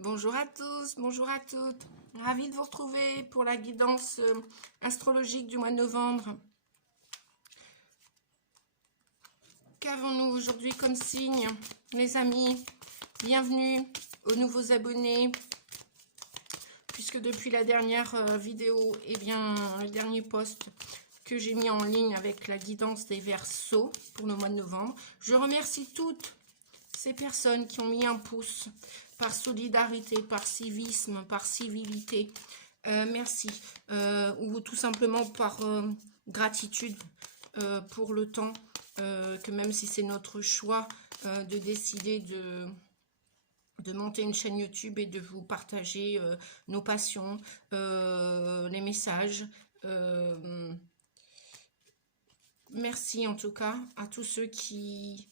Bonjour à tous, bonjour à toutes. Ravie de vous retrouver pour la guidance astrologique du mois de novembre. Qu'avons-nous aujourd'hui comme signe, les amis? Bienvenue aux nouveaux abonnés. Puisque depuis la dernière vidéo, le dernier post que j'ai mis en ligne avec la guidance des Verseaux pour le mois de novembre, je remercie toutes ces personnes qui ont mis un pouce par solidarité, par civisme, par civilité. Merci. Ou tout simplement par gratitude pour le temps que même si c'est notre choix de décider de monter une chaîne YouTube et de vous partager nos passions, les messages. Merci en tout cas à tous ceux qui...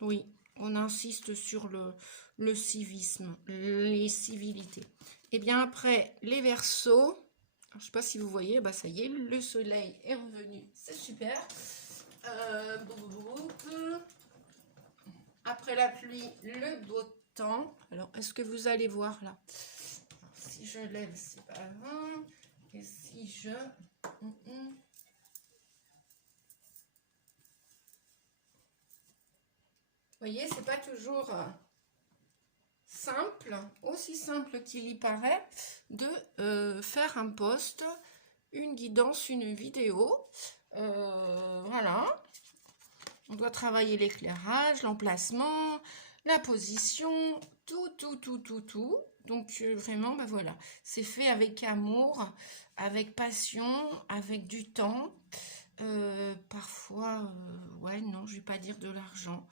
Oui, on insiste sur le civisme, les civilités. Et bien après, les Verseaux, je ne sais pas si vous voyez, bah ça y est, le soleil est revenu, c'est super. Après la pluie, le beau temps. Alors, est-ce que vous allez voir là? Alors, si je lève, c'est pas grave. Et si je... Vous voyez, c'est pas toujours simple, aussi simple qu'il y paraît, de faire un post, une guidance, une vidéo. Voilà. On doit travailler l'éclairage, l'emplacement, la position, tout. Donc vraiment, bah voilà, c'est fait avec amour, avec passion, avec du temps. Parfois, ouais, non, je vais pas dire de l'argent.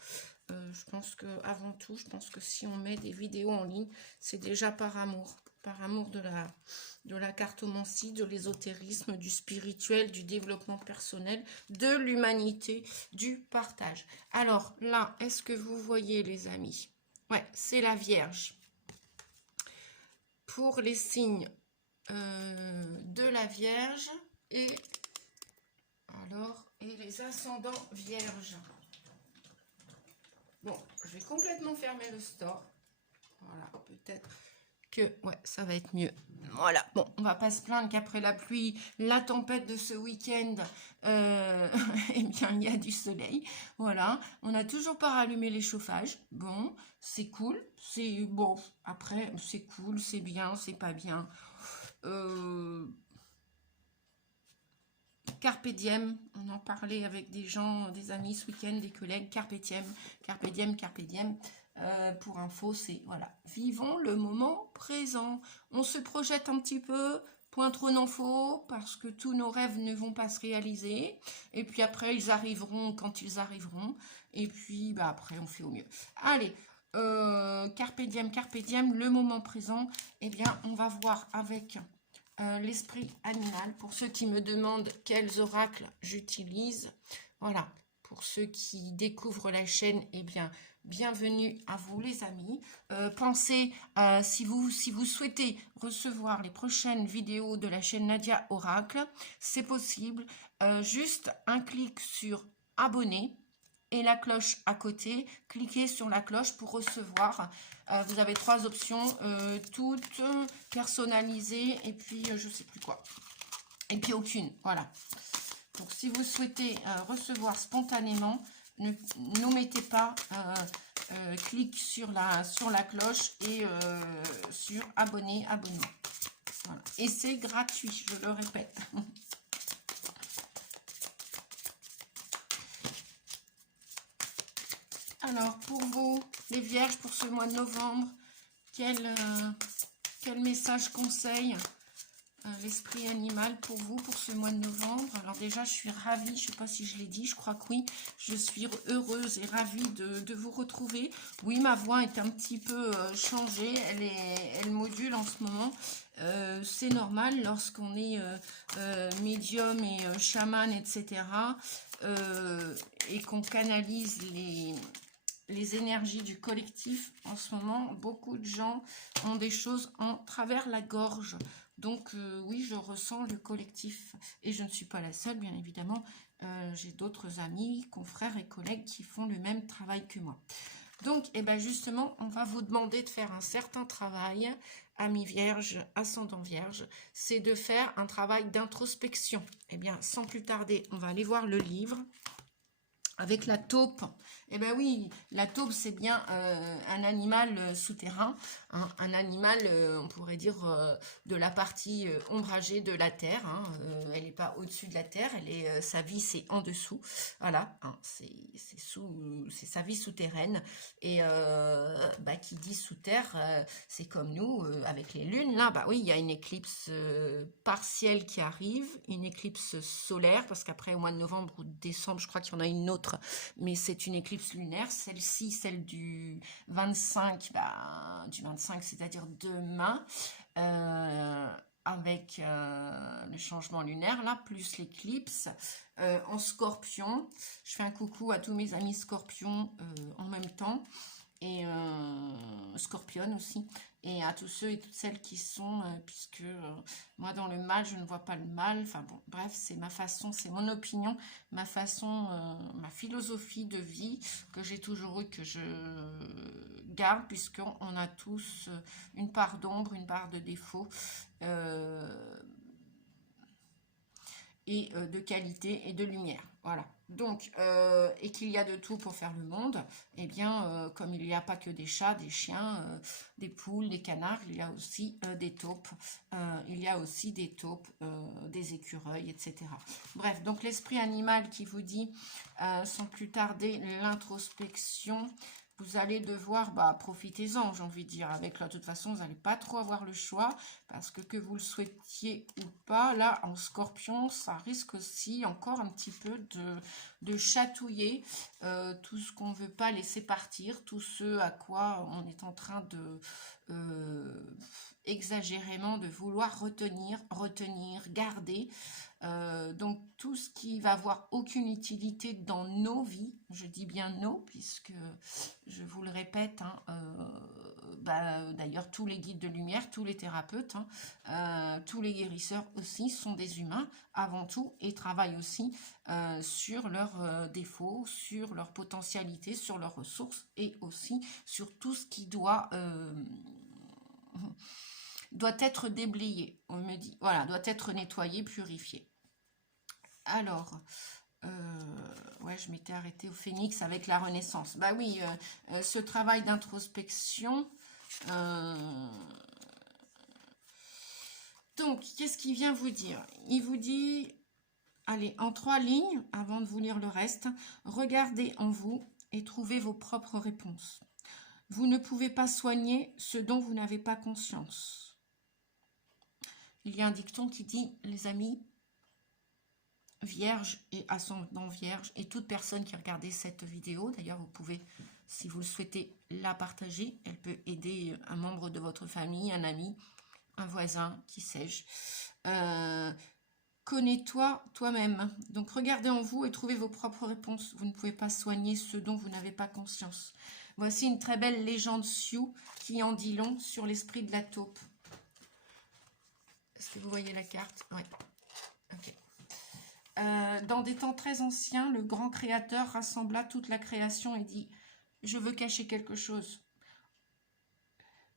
Je pense que avant tout, je pense que si on met des vidéos en ligne, c'est déjà par amour de la cartomancie, de l'ésotérisme, du spirituel, du développement personnel, de l'humanité, du partage. Alors là, est-ce que vous voyez les amis? Ouais, c'est la Vierge. Pour les signes de la Vierge et les ascendants vierges. Bon, je vais complètement fermer le store. Voilà, peut-être que ouais, ça va être mieux. Voilà, bon, on va pas se plaindre qu'après la pluie, la tempête de ce week-end, eh bien, il y a du soleil. Voilà, on n'a toujours pas rallumé les chauffages. Bon, c'est cool. C'est bon, après, c'est cool, c'est bien, c'est pas bien. Carpe diem, on en parlait avec des gens, des amis ce week-end, des collègues. Carpe diem, carpe diem, carpe diem. Pour info, c'est voilà, vivons le moment présent. On se projette un petit peu, point trop n'en faut, parce que tous nos rêves ne vont pas se réaliser. Et puis après, ils arriveront quand ils arriveront. Et puis bah, après, on fait au mieux. Allez, carpe diem, le moment présent. Eh bien, on va voir avec l'esprit animal. Pour ceux qui me demandent quels oracles j'utilise, voilà. Pour ceux qui découvrent la chaîne, eh bien, bienvenue à vous les amis. Pensez, si vous souhaitez recevoir les prochaines vidéos de la chaîne Nadia Oracle, c'est possible. Juste un clic sur abonner et la cloche à côté. Cliquez sur la cloche pour recevoir. Vous avez 3 options, toutes personnalisées et puis je sais plus quoi. Et puis aucune, voilà. Donc si vous souhaitez recevoir spontanément, ne nous mettez pas clic sur la cloche et sur abonner. Voilà. Et c'est gratuit, je le répète. Alors, pour vous, les Vierges, pour ce mois de novembre, quel message conseil l'esprit animal pour vous, pour ce mois de novembre? Alors déjà, je suis ravie, je ne sais pas si je l'ai dit, je crois que oui, je suis heureuse et ravie de vous retrouver. Oui, ma voix est un petit peu changée, elle module en ce moment. C'est normal lorsqu'on est médium et chaman, etc. Et qu'on canalise les énergies du collectif. En ce moment, beaucoup de gens ont des choses en travers la gorge. Donc oui, je ressens le collectif et je ne suis pas la seule, bien évidemment. J'ai d'autres amis, confrères et collègues qui font le même travail que moi. Donc, eh ben justement, on va vous demander de faire un certain travail, amis vierge, ascendant vierge, c'est de faire un travail d'introspection. Eh bien, sans plus tarder, on va aller voir le livre. Avec la taupe, eh ben oui, la taupe c'est bien un animal souterrain, hein, un animal, on pourrait dire, de la partie ombragée de la terre, hein, elle n'est pas au-dessus de la terre, elle est, sa vie c'est en dessous, voilà, hein, c'est sa vie souterraine, et bah, qui dit sous terre, c'est comme nous, avec les lunes, là, bah oui, il y a une éclipse partielle qui arrive, une éclipse solaire, parce qu'après au mois de novembre ou décembre, je crois qu'il y en a une autre, mais c'est une éclipse lunaire, celle-ci, celle du 25, c'est-à-dire demain, avec le changement lunaire, là, plus l'éclipse, en scorpion. Je fais un coucou à tous mes amis scorpions en même temps, et scorpion aussi, et à tous ceux et toutes celles qui sont, puisque moi dans le mal je ne vois pas le mal, enfin bon, bref, c'est ma façon, c'est mon opinion, ma façon, ma philosophie de vie que j'ai toujours eu, que je garde, puisqu'on a tous une part d'ombre, une part de défaut, et de qualité et de lumière. Voilà. Donc, et qu'il y a de tout pour faire le monde, eh bien, comme il n'y a pas que des chats, des chiens, des poules, des canards, il y a aussi des taupes, des écureuils, etc. Bref, donc l'esprit animal qui vous dit, sans plus tarder, l'introspection. Vous allez devoir, profitez-en, j'ai envie de dire, avec là, de toute façon, vous n'allez pas trop avoir le choix, parce que vous le souhaitiez ou pas, là, en scorpion, ça risque aussi encore un petit peu de chatouiller tout ce qu'on ne veut pas laisser partir, tout ce à quoi on est en train de exagérément de vouloir retenir, garder. Donc tout ce qui va avoir aucune utilité dans nos vies, je dis bien nos, puisque je vous le répète, hein, d'ailleurs tous les guides de lumière, tous les thérapeutes, hein, tous les guérisseurs aussi sont des humains avant tout, et travaillent aussi sur leurs défauts, sur leurs potentialités, sur leurs ressources, et aussi sur tout ce qui doit être déblayé, on me dit, voilà, doit être nettoyé, purifié. Alors, ouais, je m'étais arrêtée au phénix avec la renaissance. Bah oui, ce travail d'introspection. Donc, qu'est-ce qu'il vient vous dire? Il vous dit, allez, en 3 lignes, avant de vous lire le reste, regardez en vous et trouvez vos propres réponses. Vous ne pouvez pas soigner ce dont vous n'avez pas conscience. Il y a un dicton qui dit, les amis, vierge et ascendant vierge, et toute personne qui regardait cette vidéo, d'ailleurs vous pouvez, si vous le souhaitez, la partager, elle peut aider un membre de votre famille, un ami, un voisin, qui sais-je. Connais-toi toi-même, donc regardez en vous et trouvez vos propres réponses. Vous ne pouvez pas soigner ce dont vous n'avez pas conscience. Voici une très belle légende Sioux qui en dit long sur l'esprit de la taupe. Est-ce que vous voyez la carte? Oui. Ok. Dans des temps très anciens, le grand créateur rassembla toute la création et dit « Je veux cacher quelque chose.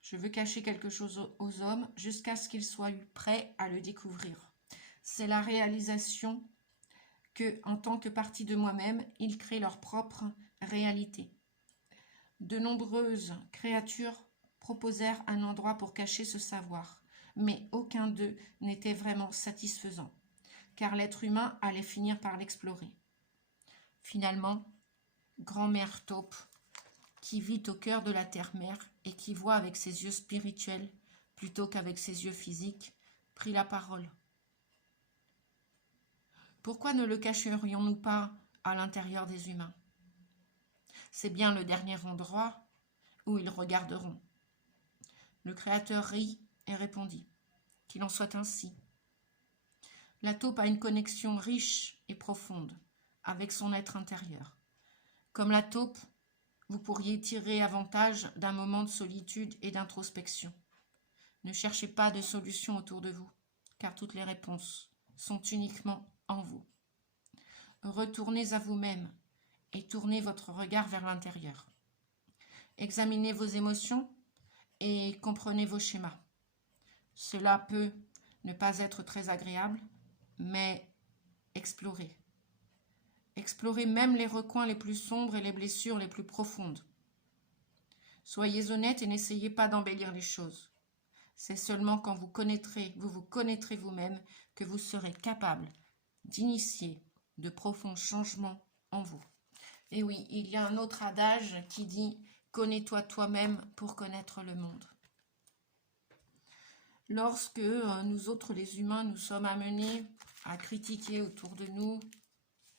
Je veux cacher quelque chose aux hommes jusqu'à ce qu'ils soient prêts à le découvrir. C'est la réalisation que, en tant que partie de moi-même, ils créent leur propre réalité. De nombreuses créatures proposèrent un endroit pour cacher ce savoir, mais aucun d'eux n'était vraiment satisfaisant, car l'être humain allait finir par l'explorer. Finalement, grand-mère taupe, qui vit au cœur de la terre-mère et qui voit avec ses yeux spirituels plutôt qu'avec ses yeux physiques, prit la parole. Pourquoi ne le cacherions-nous pas à l'intérieur des humains? C'est bien le dernier endroit où ils regarderont. Le Créateur rit et répondit, qu'il en soit ainsi. La taupe a une connexion riche et profonde avec son être intérieur. Comme la taupe, vous pourriez tirer avantage d'un moment de solitude et d'introspection. Ne cherchez pas de solution autour de vous, car toutes les réponses sont uniquement en vous. Retournez à vous-même et tournez votre regard vers l'intérieur. Examinez vos émotions et comprenez vos schémas. Cela peut ne pas être très agréable, mais explorez. Explorez même les recoins les plus sombres et les blessures les plus profondes. Soyez honnête et n'essayez pas d'embellir les choses. C'est seulement quand vous vous connaîtrez vous-même que vous serez capable d'initier de profonds changements en vous. Et oui, il y a un autre adage qui dit « Connais-toi toi-même pour connaître le monde ». Lorsque nous autres, les humains, nous sommes amenés à critiquer autour de nous,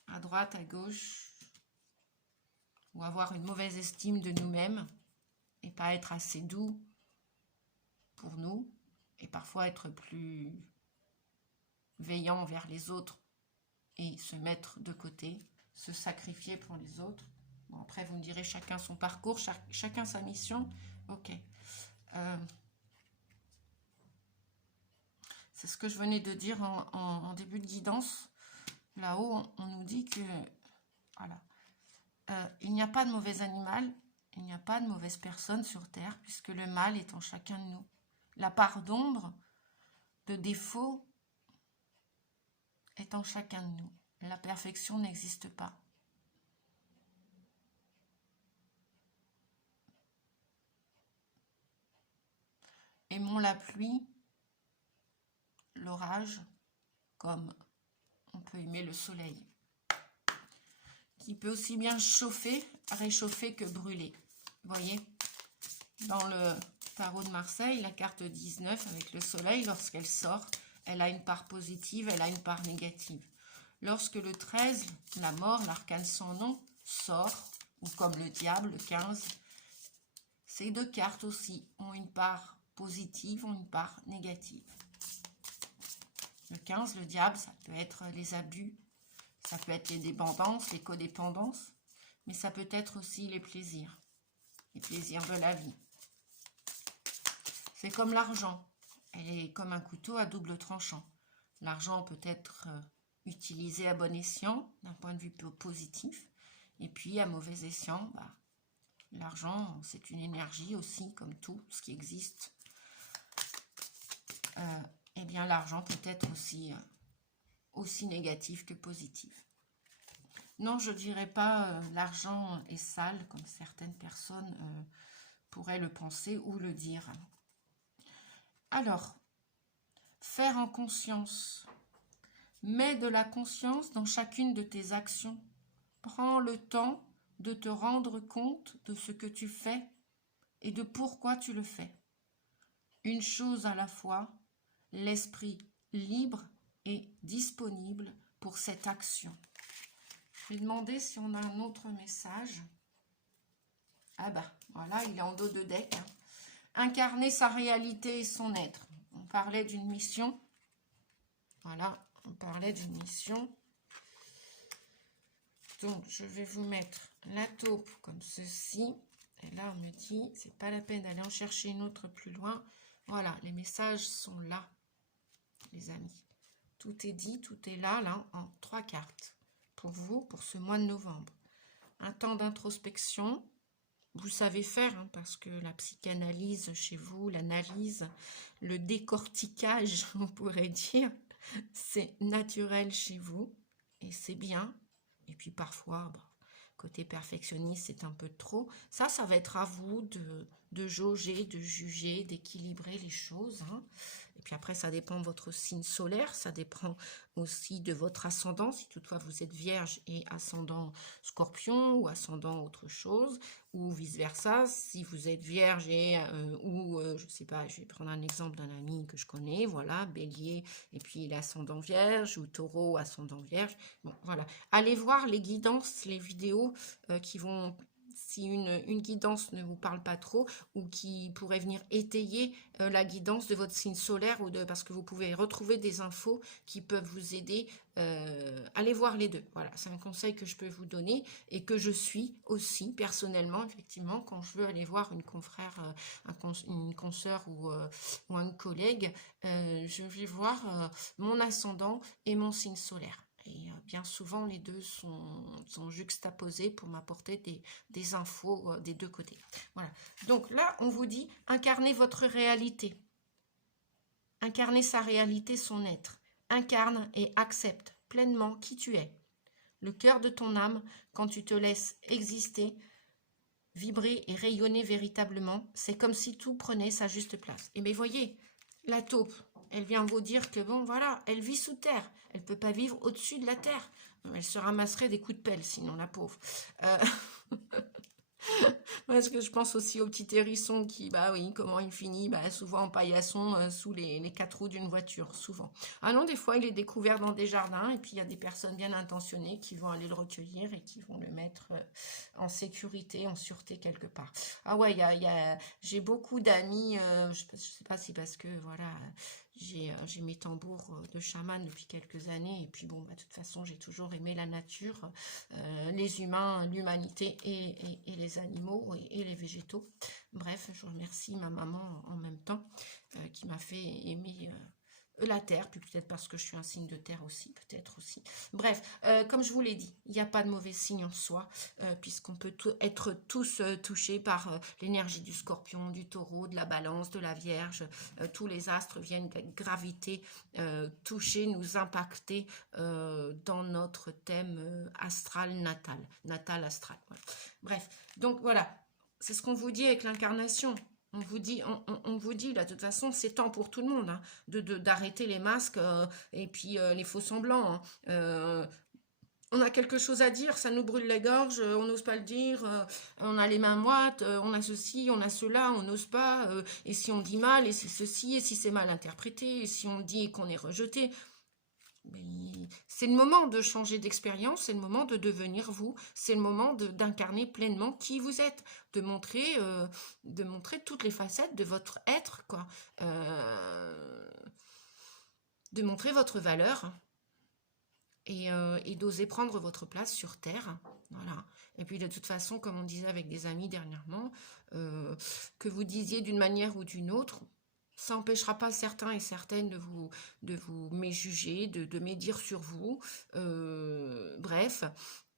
à droite, à gauche, ou avoir une mauvaise estime de nous-mêmes, et pas être assez doux pour nous, et parfois être plus veillant vers les autres et se mettre de côté, se sacrifier pour les autres. Bon, après, vous me direz chacun son parcours, chacun sa mission. Ok. C'est ce que je venais de dire en début de guidance. Là-haut, on nous dit que voilà, il n'y a pas de mauvais animal, il n'y a pas de mauvaise personne sur Terre, puisque le mal est en chacun de nous. La part d'ombre, de défaut, est en chacun de nous. La perfection n'existe pas. Aimons la pluie, l'orage, comme on peut aimer le soleil, qui peut aussi bien chauffer, réchauffer que brûler. Vous voyez, dans le tarot de Marseille, la carte 19 avec le soleil, lorsqu'elle sort, elle a une part positive, elle a une part négative. Lorsque le 13, la mort, l'arcane sans nom, sort, ou comme le diable, le 15, ces deux cartes aussi ont une part positive, ont une part négative. Le 15, le diable, ça peut être les abus, ça peut être les dépendances, les codépendances, mais ça peut être aussi les plaisirs de la vie. C'est comme l'argent, elle est comme un couteau à double tranchant. L'argent peut être utilisé à bon escient, d'un point de vue positif, et puis à mauvais escient, l'argent, c'est une énergie aussi, comme tout ce qui existe. Eh bien, l'argent peut être aussi négatif que positif. Non, je ne dirais pas l'argent est sale, comme certaines personnes pourraient le penser ou le dire. Alors, faire en conscience. Mets de la conscience dans chacune de tes actions. Prends le temps de te rendre compte de ce que tu fais et de pourquoi tu le fais. Une chose à la fois, l'esprit libre et disponible pour cette action. Je vais demander si on a un autre message. Ah bah, voilà, il est en dos de deck. Incarner sa réalité et son être. On parlait d'une mission. Voilà, on parlait d'une mission. Donc, je vais vous mettre la taupe comme ceci. Et là, on me dit, c'est pas la peine d'aller en chercher une autre plus loin. Voilà, les messages sont là, les amis. Tout est dit, tout est là, en 3 cartes. Pour vous, pour ce mois de novembre. Un temps d'introspection. Vous savez faire, parce que la psychanalyse chez vous, l'analyse, le décortiquage, on pourrait dire, c'est naturel chez vous. Et c'est bien. Et puis parfois, côté perfectionniste, c'est un peu trop. Ça va être à vous de jauger, de juger, d'équilibrer les choses. Et puis après, ça dépend de votre signe solaire, ça dépend aussi de votre ascendant, si toutefois vous êtes vierge et ascendant scorpion ou ascendant autre chose, ou vice-versa, si vous êtes vierge et, je sais pas, je vais prendre un exemple d'un ami que je connais, voilà, bélier, et puis l'ascendant vierge, ou taureau, ascendant vierge. Bon, voilà. Allez voir les guidances, les vidéos qui vont... Si une guidance ne vous parle pas trop ou qui pourrait venir étayer la guidance de votre signe solaire parce que vous pouvez retrouver des infos qui peuvent vous aider, allez voir les deux. Voilà, c'est un conseil que je peux vous donner et que je suis aussi personnellement, effectivement, quand je veux aller voir une confrère, une consoeur ou un collègue, je vais voir mon ascendant et mon signe solaire. Et bien souvent les deux sont juxtaposés pour m'apporter des infos des deux côtés. Voilà. Donc là, on vous dit, incarnez votre réalité. Incarner sa réalité, son être. Incarne et accepte pleinement qui tu es. Le cœur de ton âme, quand tu te laisses exister, vibrer et rayonner véritablement, c'est comme si tout prenait sa juste place. Et bien, voyez, la taupe, elle vient vous dire que bon, voilà, elle vit sous terre. Elle ne peut pas vivre au-dessus de la terre. Elle se ramasserait des coups de pelle, sinon, la pauvre. Parce que je pense aussi au petit hérisson qui, bah oui, comment il finit, bah, souvent en paillasson sous les quatre roues d'une voiture, souvent. Ah non, des fois, il est découvert dans des jardins et puis il y a des personnes bien intentionnées qui vont aller le recueillir et qui vont le mettre en sécurité, en sûreté quelque part. Ah ouais, j'ai beaucoup d'amis, je sais pas si parce que, voilà, j'ai mes tambours de chaman depuis quelques années et puis bon, bah, de toute façon, j'ai toujours aimé la nature, les humains, l'humanité et les animaux et les végétaux. Bref, je remercie ma maman en même temps qui m'a fait aimer la terre, puis peut-être parce que je suis un signe de terre aussi, peut-être aussi. Bref, comme je vous l'ai dit, il n'y a pas de mauvais signe en soi, puisqu'on peut être tous touchés par l'énergie du scorpion, du taureau, de la balance, de la vierge. Tous les astres viennent graviter, toucher, nous impacter dans notre thème astral natal astral. Voilà. Bref, donc voilà, c'est ce qu'on vous dit avec l'incarnation. On vous dit, là, de toute façon, c'est temps pour tout le monde, hein, d'arrêter les masques et puis les faux semblants. Hein. On a quelque chose à dire, ça nous brûle la gorge, on n'ose pas le dire, on a les mains moites, on a ceci, on a cela, on n'ose pas, et si on dit mal, et si ceci, et si c'est mal interprété, et si on dit qu'on est rejeté. C'est le moment de changer d'expérience, c'est le moment de devenir vous, c'est le moment d'incarner pleinement qui vous êtes, de montrer toutes les facettes de votre être, quoi. De montrer votre valeur et d'oser prendre votre place sur Terre. Voilà. Et puis de toute façon, comme on disait avec des amis dernièrement, que vous disiez d'une manière ou d'une autre, ça n'empêchera pas certains et certaines de vous méjuger, de médire sur vous. Bref.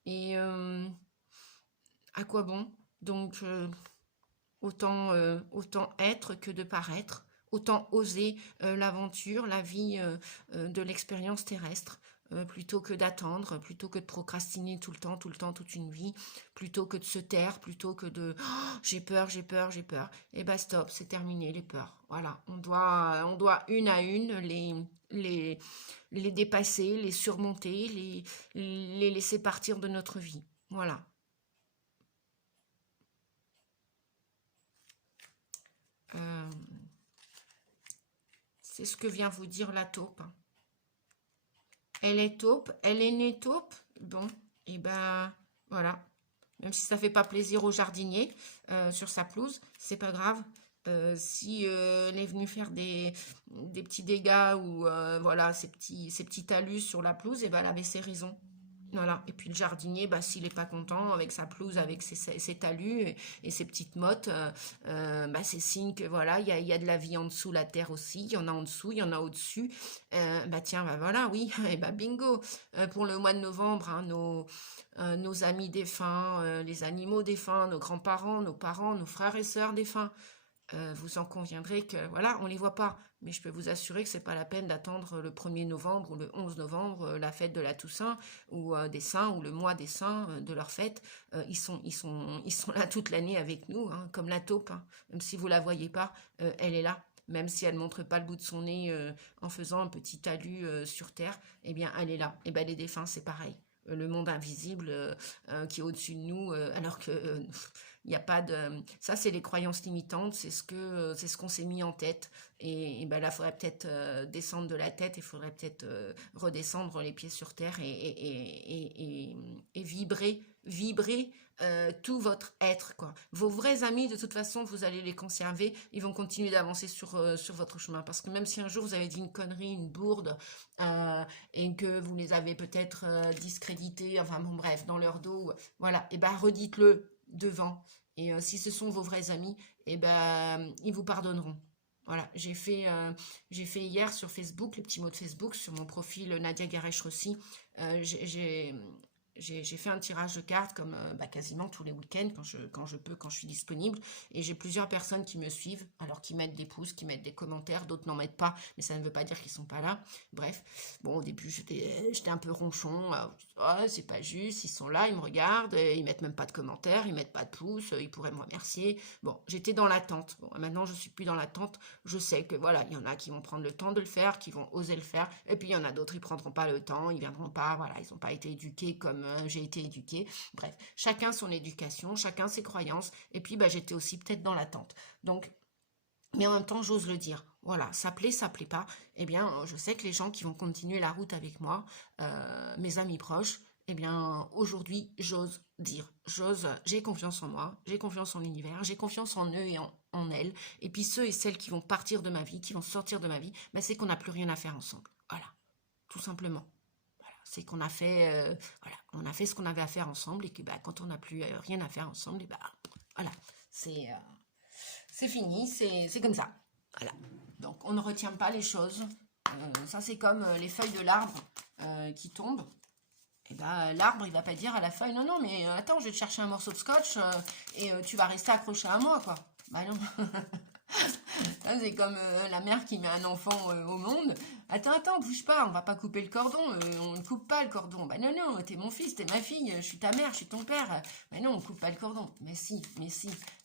Et à quoi bon? Donc, autant être que de paraître. Autant oser l'aventure, la vie de l'expérience terrestre. Plutôt que d'attendre, plutôt que de procrastiner tout le temps, toute une vie, plutôt que de se taire, plutôt que de oh, j'ai peur. Et bah stop, c'est terminé les peurs. Voilà, on doit une à une les dépasser, les surmonter, les laisser partir de notre vie. Voilà. C'est ce que vient vous dire la taupe. Elle est taupe, elle est née taupe. Bon, et ben voilà. Même si ça fait pas plaisir au jardinier sur sa pelouse, c'est pas grave. Si elle est venue faire des petits dégâts ou voilà ces petits talus sur la pelouse, et ben elle avait ses raisons. Voilà. Et puis le jardinier, bah, s'il n'est pas content avec sa pelouse, avec ses talus et ses petites mottes, bah, c'est signe que voilà, il y a de la vie en dessous, la terre aussi, il y en a en dessous, il y en a au-dessus. Bah tiens, bah voilà, oui, et bah bingo. Pour le mois de novembre, hein, nos amis défunts, les animaux défunts, nos grands-parents, nos parents, nos frères et sœurs défunts. Vous en conviendrez que voilà, on les voit pas, mais je peux vous assurer que c'est pas la peine d'attendre le 1er novembre ou le 11 novembre, la fête de la Toussaint ou des Saints ou le mois des Saints de leur fête. Ils sont là toute l'année avec nous, hein, comme la taupe. Hein. Même si vous la voyez pas, elle est là. Même si elle montre pas le bout de son nez en faisant un petit talus sur terre, eh bien elle est là. Et ben les défunts c'est pareil. Le monde invisible qui est au-dessus de nous, alors que il n'y a pas de... Ça, c'est les croyances limitantes, c'est ce qu'on s'est mis en tête. Et ben là, il faudrait peut-être descendre de la tête, il faudrait peut-être redescendre les pieds sur terre et vibrer tout votre être, quoi. Vos vrais amis, de toute façon, vous allez les conserver, ils vont continuer d'avancer sur votre chemin. Parce que même si un jour vous avez dit une connerie, une bourde, et que vous les avez peut-être discrédités, enfin bon bref, dans leur dos, voilà, et ben redites-le devant. Et si ce sont vos vrais amis, et ben ils vous pardonneront. Voilà, j'ai fait hier sur Facebook, les petits mots de Facebook, sur mon profil Nadia Garesh aussi. J'ai fait un tirage de cartes comme quasiment tous les week-ends quand je peux, quand je suis disponible. Et j'ai plusieurs personnes qui me suivent, alors qui mettent des pouces, qui mettent des commentaires, d'autres n'en mettent pas, mais ça ne veut pas dire qu'ils sont pas là. Bref, bon, au début, j'étais un peu ronchon. Oh, c'est pas juste, ils sont là, ils me regardent, ils mettent même pas de commentaires, ils mettent pas de pouces, ils pourraient me remercier. Bon, j'étais dans l'attente. Bon, maintenant, je suis plus dans l'attente. Je sais que voilà, il y en a qui vont prendre le temps de le faire, qui vont oser le faire, et puis il y en a d'autres, ils prendront pas le temps, ils viendront pas, voilà, ils n'ont pas été éduqués comme j'ai été éduquée. Bref, chacun son éducation, chacun ses croyances, et puis j'étais aussi peut-être dans l'attente. Donc, mais en même temps, j'ose le dire. Voilà, ça plaît pas. Eh bien, je sais que les gens qui vont continuer la route avec moi, mes amis proches, eh bien, aujourd'hui, j'ose dire, j'ai confiance en moi, j'ai confiance en l'univers, j'ai confiance en eux et en elles. Et puis ceux et celles qui vont partir de ma vie, qui vont sortir de ma vie, c'est qu'on n'a plus rien à faire ensemble. Voilà, tout simplement. Voilà, c'est qu'on a fait, voilà, on a fait ce qu'on avait à faire ensemble et que quand on n'a plus rien à faire ensemble, et voilà, c'est fini, c'est comme ça. Voilà. Donc on ne retient pas les choses. Ça c'est comme les feuilles de l'arbre qui tombent. Et l'arbre il va pas dire à la feuille non non mais attends je vais te chercher un morceau de scotch et tu vas rester accroché à moi quoi. Bah non. C'est comme la mère qui met un enfant au monde. Attends, bouge pas, on va pas couper le cordon. On ne coupe pas le cordon. Bah non, t'es mon fils, t'es ma fille, je suis ta mère, je suis ton père. Bah non, on coupe pas le cordon. Mais si.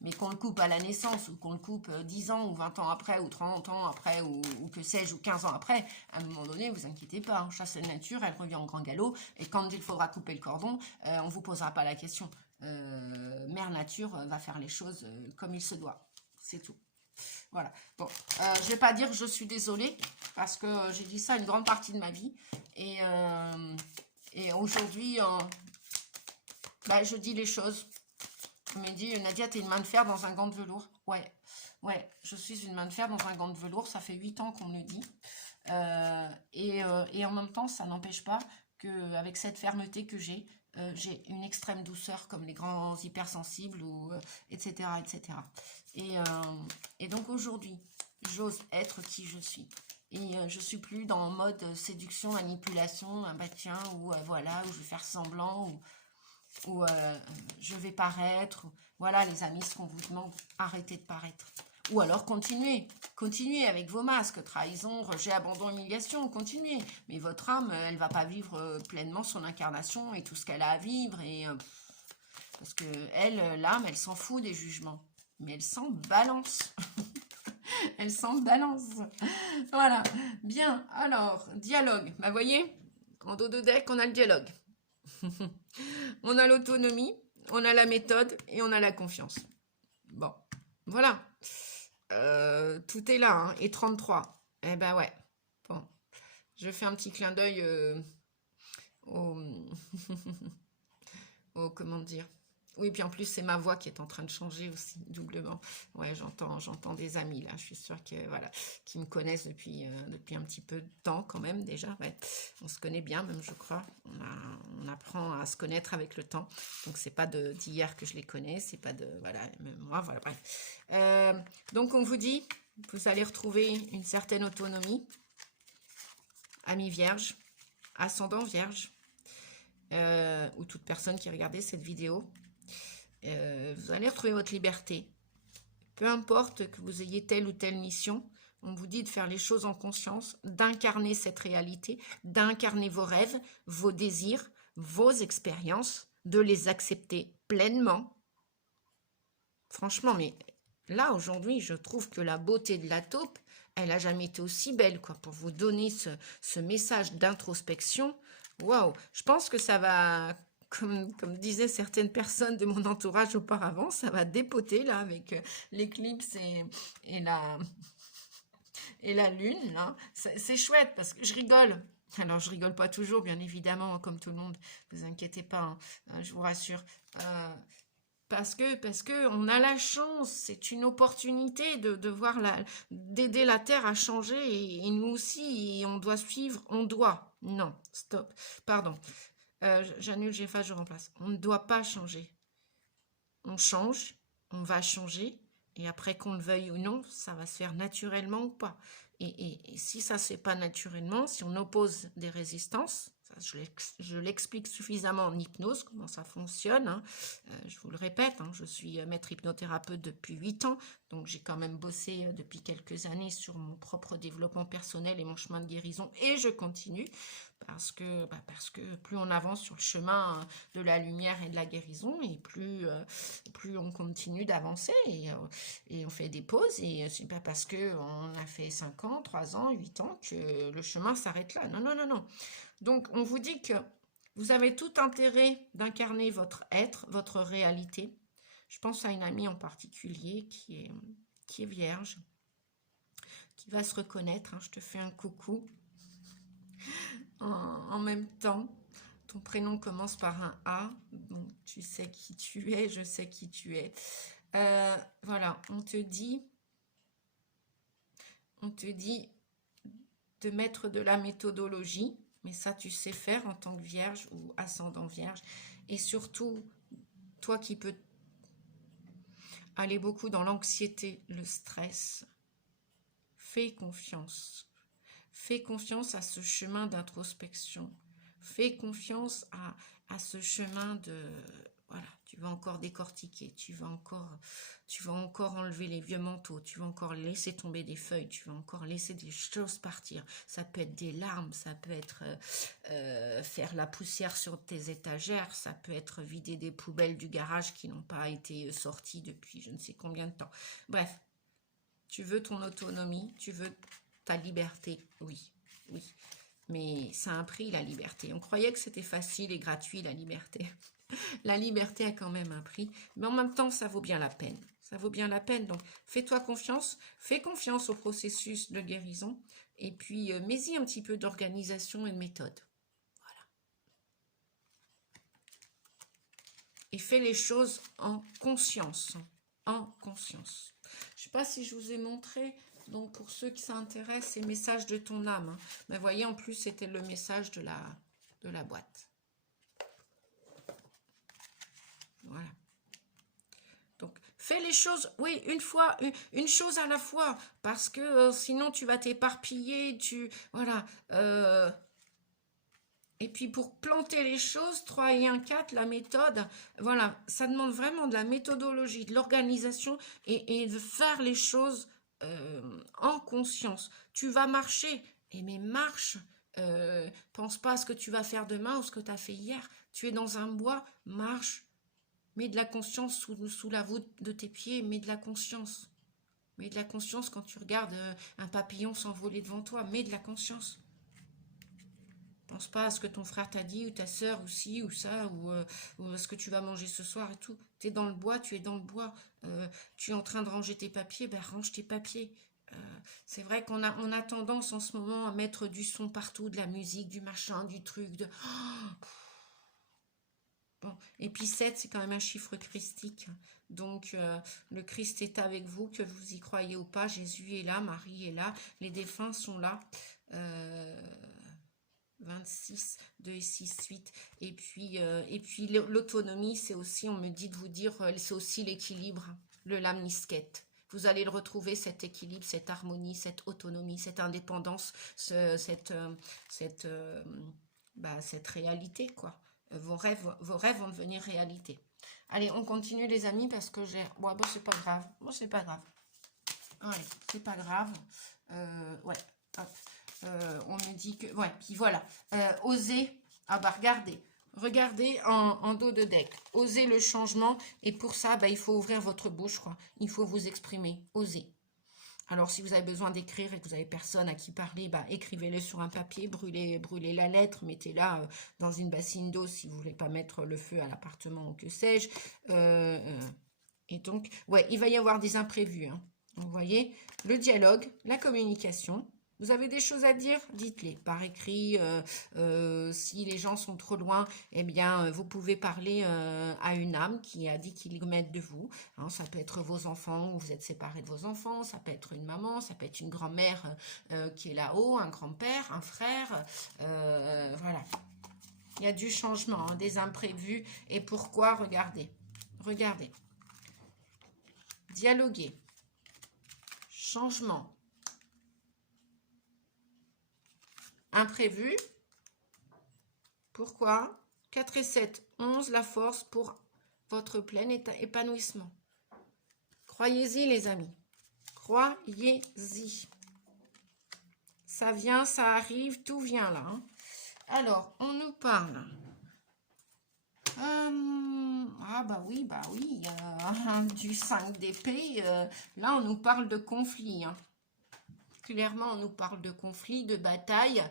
Mais qu'on le coupe à la naissance, ou qu'on le coupe 10 ans, ou 20 ans après, ou 30 ans après, ou que sais-je, ou 15 ans après, à un moment donné, vous inquiétez pas. Hein, chasse la nature, elle revient en grand galop. Et quand il faudra couper le cordon, on vous posera pas la question. Mère Nature va faire les choses comme il se doit. C'est tout. Voilà. Bon, je vais pas dire que je suis désolée parce que j'ai dit ça une grande partie de ma vie et aujourd'hui, je dis les choses. On me dit Nadia, t'es une main de fer dans un gant de velours. Ouais, je suis une main de fer dans un gant de velours. Ça fait 8 ans qu'on me le dit et en même temps, ça n'empêche pas que avec cette fermeté que j'ai une extrême douceur comme les grands hypersensibles ou etc etc. Et donc aujourd'hui, j'ose être qui je suis. Et je suis plus dans mode séduction, manipulation, tiens, ou voilà, où je vais faire semblant, ou je vais paraître. Voilà les amis, ce qu'on vous demande, arrêtez de paraître. Ou alors continuez avec vos masques, trahison, rejet, abandon, humiliation, continuez. Mais votre âme, elle va pas vivre pleinement son incarnation et tout ce qu'elle a à vivre. Parce que l'âme, elle s'en fout des jugements. Mais elle s'en balance. Elle s'en balance. Voilà. Bien. Alors, dialogue. Vous voyez, en dos de deck, on a le dialogue. On a l'autonomie, on a la méthode et on a la confiance. Bon. Voilà. Tout est là. Hein. Et 33. Eh ben ouais. Bon. Je fais un petit clin d'œil au... comment dire. Oui, puis en plus, c'est ma voix qui est en train de changer aussi, doublement. Ouais, j'entends des amis, là. Je suis sûre que, voilà, qui me connaissent depuis un petit peu de temps, quand même, déjà. Ouais. On se connaît bien, même, je crois. On apprend à se connaître avec le temps. Donc, c'est pas d'hier que je les connais. C'est pas de, voilà, même moi, voilà, bref. Donc, on vous dit, vous allez retrouver une certaine autonomie. Ami vierge, ascendant vierge, ou toute personne qui regardait cette vidéo. Vous allez retrouver votre liberté. Peu importe que vous ayez telle ou telle mission, on vous dit de faire les choses en conscience, d'incarner cette réalité, d'incarner vos rêves, vos désirs, vos expériences, de les accepter pleinement. Franchement, mais là, aujourd'hui, je trouve que la beauté de la taupe, elle n'a jamais été aussi belle, quoi, pour vous donner ce message d'introspection. Waouh, je pense que ça va... Comme disaient certaines personnes de mon entourage auparavant, ça va dépoter là avec l'éclipse et la lune. Là. C'est chouette parce que je rigole. Alors je rigole pas toujours, bien évidemment, comme tout le monde. Ne vous inquiétez pas, hein, je vous rassure. Parce que on a la chance, c'est une opportunité de voir d'aider la Terre à changer et nous aussi, on doit suivre, non, stop, pardon. J'annule, j'efface, je remplace. On ne doit pas changer. On change, on va changer, Et après, qu'on le veuille ou non, ça va se faire naturellement ou pas. Et si ça ne se fait pas naturellement, si on oppose des résistances, je l'explique suffisamment en hypnose, comment ça fonctionne. Hein. Je vous le répète, hein, je suis maître hypnothérapeute depuis 8 ans, donc j'ai quand même bossé depuis quelques années sur mon propre développement personnel et mon chemin de guérison, et je continue. Parce que plus on avance sur le chemin de la lumière et de la guérison, et plus on continue d'avancer, et on fait des pauses, et c'est pas parce qu'on a fait 5 ans, 3 ans, 8 ans que le chemin s'arrête là. Non, non, non, non. Donc, on vous dit que vous avez tout intérêt d'incarner votre être, votre réalité. Je pense à une amie en particulier qui est vierge, qui va se reconnaître. Hein. Je te fais un coucou. En même temps, ton prénom commence par un A, donc tu sais qui tu es, je sais qui tu es. Voilà, on te dit de mettre de la méthodologie, mais ça tu sais faire en tant que vierge ou ascendant vierge, et surtout, toi qui peux aller beaucoup dans l'anxiété, le stress, fais confiance. Fais confiance à ce chemin d'introspection. Fais confiance à ce chemin de... Voilà, tu vas encore décortiquer, tu vas encore enlever les vieux manteaux, tu vas encore laisser tomber des feuilles, tu vas encore laisser des choses partir. Ça peut être des larmes, ça peut être faire la poussière sur tes étagères, ça peut être vider des poubelles du garage qui n'ont pas été sorties depuis je ne sais combien de temps. Bref, tu veux ton autonomie, tu veux ta liberté, oui, oui. Mais ça a un prix, la liberté. On croyait que c'était facile et gratuit, la liberté. La liberté a quand même un prix, mais en même temps, ça vaut bien la peine. Ça vaut bien la peine, donc fais-toi confiance, fais confiance au processus de guérison, et puis mets-y un petit peu d'organisation et de méthode. Voilà. Et fais les choses en conscience. En conscience. Je ne sais pas si je vous ai montré... Donc, pour ceux qui s'intéressent, c'est message de ton âme. Hein. Mais vous voyez, en plus, c'était le message de la boîte. Voilà. Donc, fais les choses, oui, une chose à la fois. Parce que sinon, tu vas t'éparpiller. Voilà. Et puis, pour planter les choses, 3 et 1, 4, la méthode, voilà. Ça demande vraiment de la méthodologie, de l'organisation et de faire les choses en conscience. Tu vas marcher, mais marche. Pense pas à ce que tu vas faire demain ou ce que tu as fait hier. Tu es dans un bois, marche. Mets de la conscience sous la voûte de tes pieds, mets de la conscience. Mets de la conscience quand tu regardes un papillon s'envoler devant toi. Mets de la conscience. Pense pas à ce que ton frère t'a dit, ou ta soeur, ou ci, ou ça, ou ce que tu vas manger ce soir et tout. Tu es dans le bois, tu es dans le bois. Tu es en train de ranger tes papiers, ben range tes papiers. C'est vrai qu'on a tendance en ce moment à mettre du son partout, de la musique, du machin, du truc. Bon. Et puis 7, c'est quand même un chiffre christique. Donc, le Christ est avec vous, que vous y croyez ou pas. Jésus est là, Marie est là, les défunts sont là. 26, 2 et 6, 8. Et puis l'autonomie, c'est aussi, on me dit de vous dire, c'est aussi l'équilibre, le lamnisquette. Vous allez le retrouver, cet équilibre, cette harmonie, cette autonomie, cette indépendance, cette réalité, quoi. Vos rêves vont devenir réalité. Allez, on continue, les amis, parce que j'ai... Ouais, bon, c'est pas grave. Bon, c'est pas grave. Ouais, c'est pas grave. Ouais, hop. On me dit que... Ouais, puis voilà. Osez... Ah bah, regardez en dos de deck. Osez le changement. Et pour ça, bah, il faut ouvrir votre bouche, quoi. Il faut vous exprimer. Osez. Alors, si vous avez besoin d'écrire et que vous n'avez personne à qui parler, bah, écrivez-le sur un papier, brûlez la lettre, mettez-la dans une bassine d'eau si vous ne voulez pas mettre le feu à l'appartement ou que sais-je. Et donc, ouais, il va y avoir des imprévus. Hein. Donc, vous voyez, le dialogue, la communication. Vous avez des choses à dire? Dites-les par écrit. Si les gens sont trop loin, eh bien, vous pouvez parler à une âme qui est à 10 km de vous. Hein, ça peut être vos enfants, vous êtes séparés de vos enfants. Ça peut être une maman, ça peut être une grand-mère qui est là-haut, un grand-père, un frère. Voilà. Il y a du changement, hein, des imprévus. Et pourquoi? Regardez. Regardez. Dialoguer. changement, imprévu. Pourquoi? 4 et 7, 11, la force pour votre plein épanouissement. Croyez-y les amis, croyez-y. Ça vient, ça arrive, tout vient là. Hein. Alors, on nous parle. Ah bah oui, du 5 d'épée. Là, on nous parle de conflit. Hein. Clairement, on nous parle de conflit, de bataille.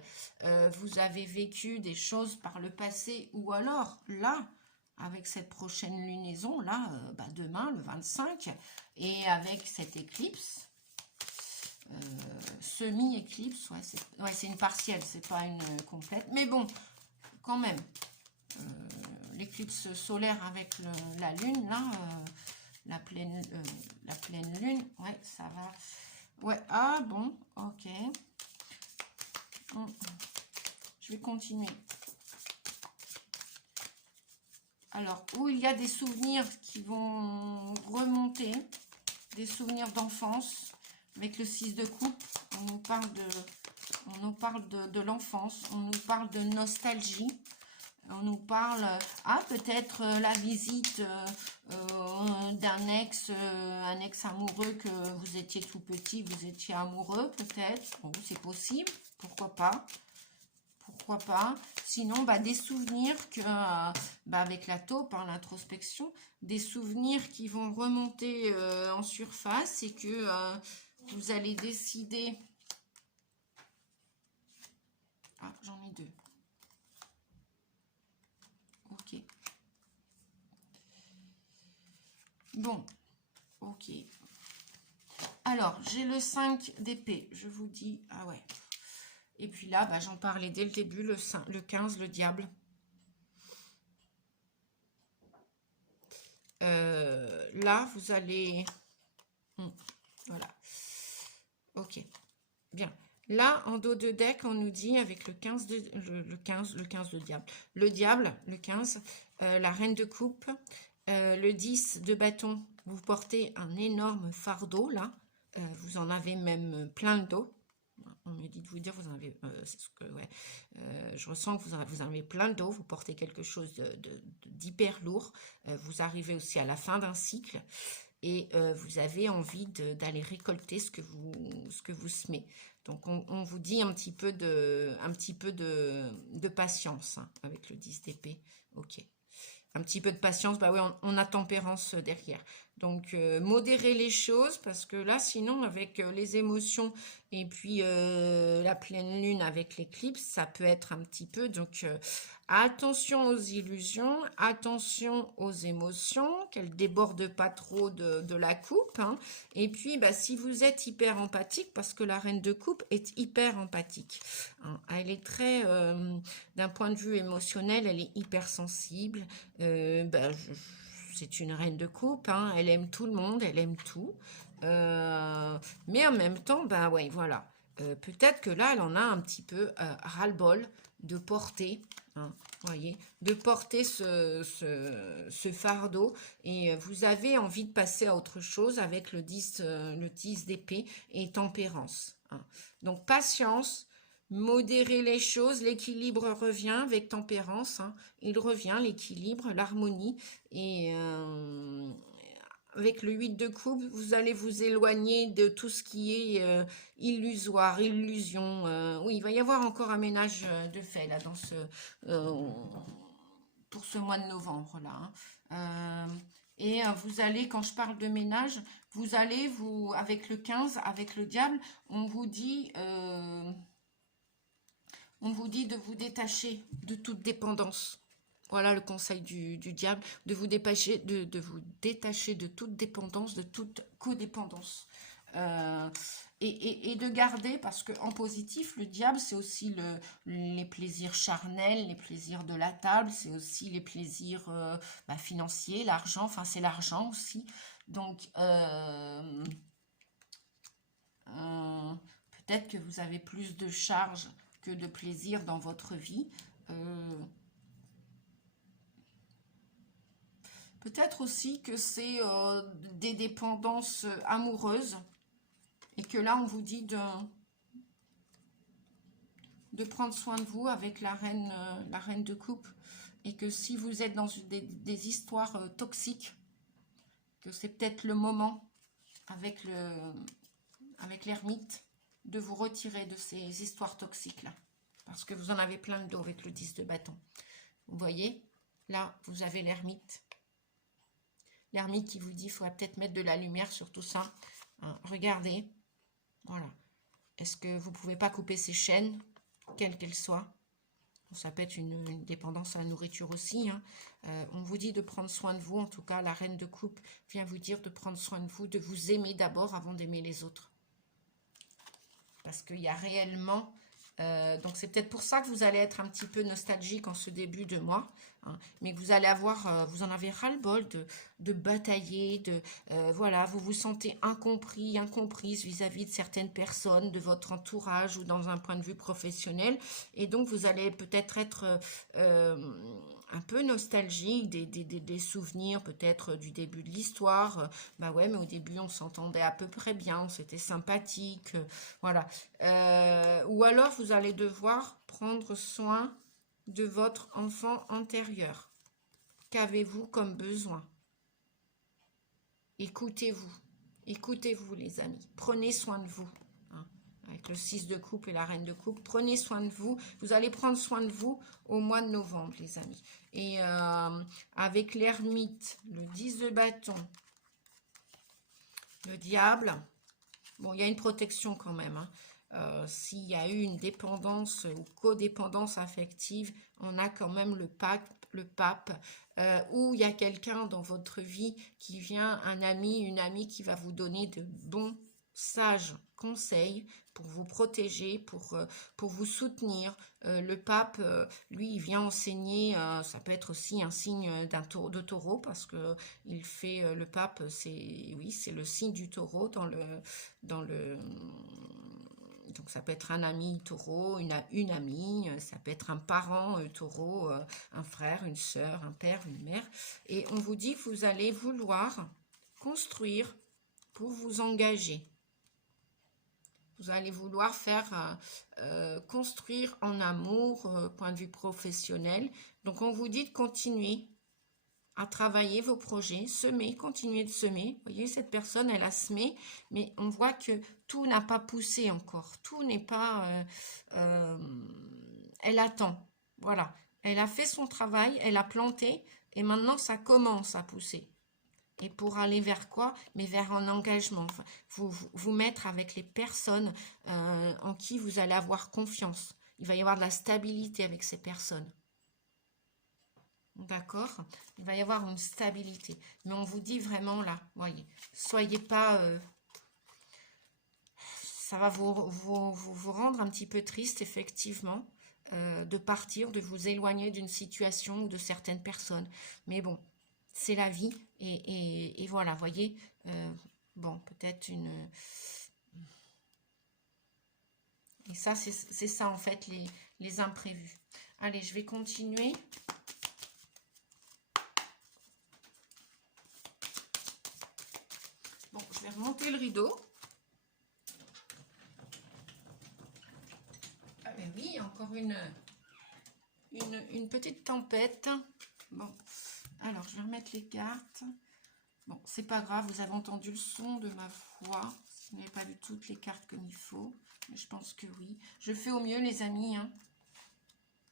Vous avez vécu des choses par le passé ou alors là, avec cette prochaine lunaison, là, demain, le 25, et avec cette éclipse, semi-éclipse, ouais, c'est une partielle, c'est pas une complète, mais bon, quand même, l'éclipse solaire avec la lune, là, la pleine lune, ouais, ça va, ouais, ah bon, ok, je vais continuer. Alors, où il y a des souvenirs qui vont remonter, des souvenirs d'enfance, avec le 6 de coupe, on nous parle de l'enfance, on nous parle de nostalgie, on nous parle, peut-être la visite d'un ex, un ex amoureux que vous étiez tout petit, vous étiez amoureux peut-être, bon, c'est possible, pourquoi pas. Pourquoi pas? Sinon, des souvenirs que, avec la taupe, hein, l'introspection, des souvenirs qui vont remonter en surface et que vous allez décider. Ah, j'en ai deux. Ok. Bon, ok. Alors, j'ai le 5 d'épée. Je vous dis, ah ouais. Et puis là, j'en parlais dès le début, le 15, le diable. Là, vous allez... voilà. Ok. Bien. Là, en dos de deck, on nous dit, avec le 15 de diable. Le diable, le 15, la reine de coupe, le 10 de bâton. Vous portez un énorme fardeau, là. Vous en avez même plein le dos. On me dit de vous dire, vous en avez, je ressens que vous en avez plein le dos, vous portez quelque chose d'hyper lourd, vous arrivez aussi à la fin d'un cycle et vous avez envie d'aller récolter ce que vous semez. Donc on vous dit un petit peu de patience hein, avec le 10 d'épée, ok. Un petit peu de patience, oui, on a tempérance derrière. Donc, modérer les choses, parce que là, sinon, avec les émotions et puis la pleine lune avec l'éclipse, ça peut être un petit peu... Donc, attention aux illusions, attention aux émotions, qu'elles ne débordent pas trop de la coupe. Hein. Et puis, si vous êtes hyper empathique, parce que la reine de coupe est hyper empathique. Hein. Elle est très... d'un point de vue émotionnel, elle est hyper sensible. C'est une reine de coupe, hein, elle aime tout le monde, elle aime tout. Mais en même temps, ouais, voilà. Peut-être que là, elle en a un petit peu ras-le-bol de porter, hein, voyez, de porter ce fardeau. Et vous avez envie de passer à autre chose avec le 10 d'épée et tempérance. Hein. Donc, patience. Modérer les choses, l'équilibre revient avec tempérance, hein. Il revient, l'équilibre, l'harmonie, et avec le 8 de coupe, vous allez vous éloigner de tout ce qui est illusoire, illusion, oui, il va y avoir encore un ménage de fait là, pour ce mois de novembre là, hein. Et vous allez, quand je parle de ménage, vous allez, avec le 15, avec le diable, on vous dit de vous détacher de toute dépendance. Voilà le conseil du diable, de vous détacher de toute dépendance, de toute codépendance. Et de garder, parce qu'en positif, le diable, c'est aussi les plaisirs charnels, les plaisirs de la table, c'est aussi les plaisirs financiers, l'argent, enfin c'est l'argent aussi. Donc, peut-être que vous avez plus de charges que de plaisir dans votre vie. Peut-être aussi que c'est des dépendances amoureuses Et que là, on vous dit de prendre soin de vous avec la reine de coupe. Et que si vous êtes dans des histoires toxiques, que c'est peut-être le moment avec l'ermite de vous retirer de ces histoires toxiques-là. Parce que vous en avez plein le dos avec le 10 de bâton. Vous voyez, là, vous avez l'ermite. L'ermite qui vous dit, il faudrait peut-être mettre de la lumière sur tout ça. Hein, regardez, voilà. Est-ce que vous ne pouvez pas couper ces chaînes, quelles qu'elles soient? Ça peut être une dépendance à la nourriture aussi. Hein. On vous dit de prendre soin de vous. En tout cas, la reine de coupe vient vous dire de prendre soin de vous, de vous aimer d'abord avant d'aimer les autres. Parce qu'il y a réellement... donc, c'est peut-être pour ça que vous allez être un petit peu nostalgique en ce début de mois. Hein, mais que vous allez avoir... vous en avez ras-le-bol de batailler. Voilà, vous vous sentez incompris, incomprise vis-à-vis de certaines personnes, de votre entourage ou dans un point de vue professionnel. Et donc, vous allez peut-être être un peu nostalgique des souvenirs peut-être du début de l'histoire. Bah ouais, mais au début, on s'entendait à peu près bien, c'était sympathique. Voilà. Ou alors, vous allez devoir prendre soin de votre enfant antérieur. Qu'avez-vous comme besoin? Écoutez-vous. Écoutez-vous, les amis. Prenez soin de vous. Hein, avec le 6 de coupe et la reine de coupe. Prenez soin de vous. Vous allez prendre soin de vous au mois de novembre, les amis. Et avec l'ermite, le 10 de bâton, le diable, bon, il y a une protection quand même. Hein. S'il y a eu une dépendance ou codépendance affective, on a quand même le pape, où il y a quelqu'un dans votre vie qui vient, un ami, une amie qui va vous donner de bons, sages conseils pour vous protéger, pour vous soutenir. Le pape, lui, il vient enseigner, ça peut être aussi un signe de taureau, parce que il fait, le pape, c'est le signe du taureau dans le donc ça peut être un ami taureau, une amie, ça peut être un parent taureau, un frère, une sœur, un père, une mère. Et on vous dit que vous allez vouloir construire pour vous engager. Vous allez vouloir faire construire en amour, point de vue professionnel. Donc on vous dit de continuer à travailler vos projets, semer, continuer de semer. Vous voyez, cette personne, elle a semé, mais on voit que tout n'a pas poussé encore. Tout n'est pas... elle attend. Voilà. Elle a fait son travail, elle a planté, et maintenant, ça commence à pousser. Et pour aller vers quoi? Mais vers un engagement. Enfin, vous mettre avec les personnes en qui vous allez avoir confiance. Il va y avoir de la stabilité avec ces personnes. D'accord? Il va y avoir une stabilité. Mais on vous dit vraiment là, voyez, soyez pas... ça va vous rendre un petit peu triste, effectivement, de partir, de vous éloigner d'une situation ou de certaines personnes. Mais bon, c'est la vie. Et voilà, voyez, bon, peut-être une... Et ça, c'est ça, en fait, les imprévus. Allez, je vais continuer. Bon, je vais remonter le rideau. Ah ben oui, encore une petite tempête. Bon, alors je vais remettre les cartes. Bon, c'est pas grave, vous avez entendu le son de ma voix. Vous n'avez pas lu toutes les cartes comme il faut. Mais je pense que oui. Je fais au mieux, les amis. Hein.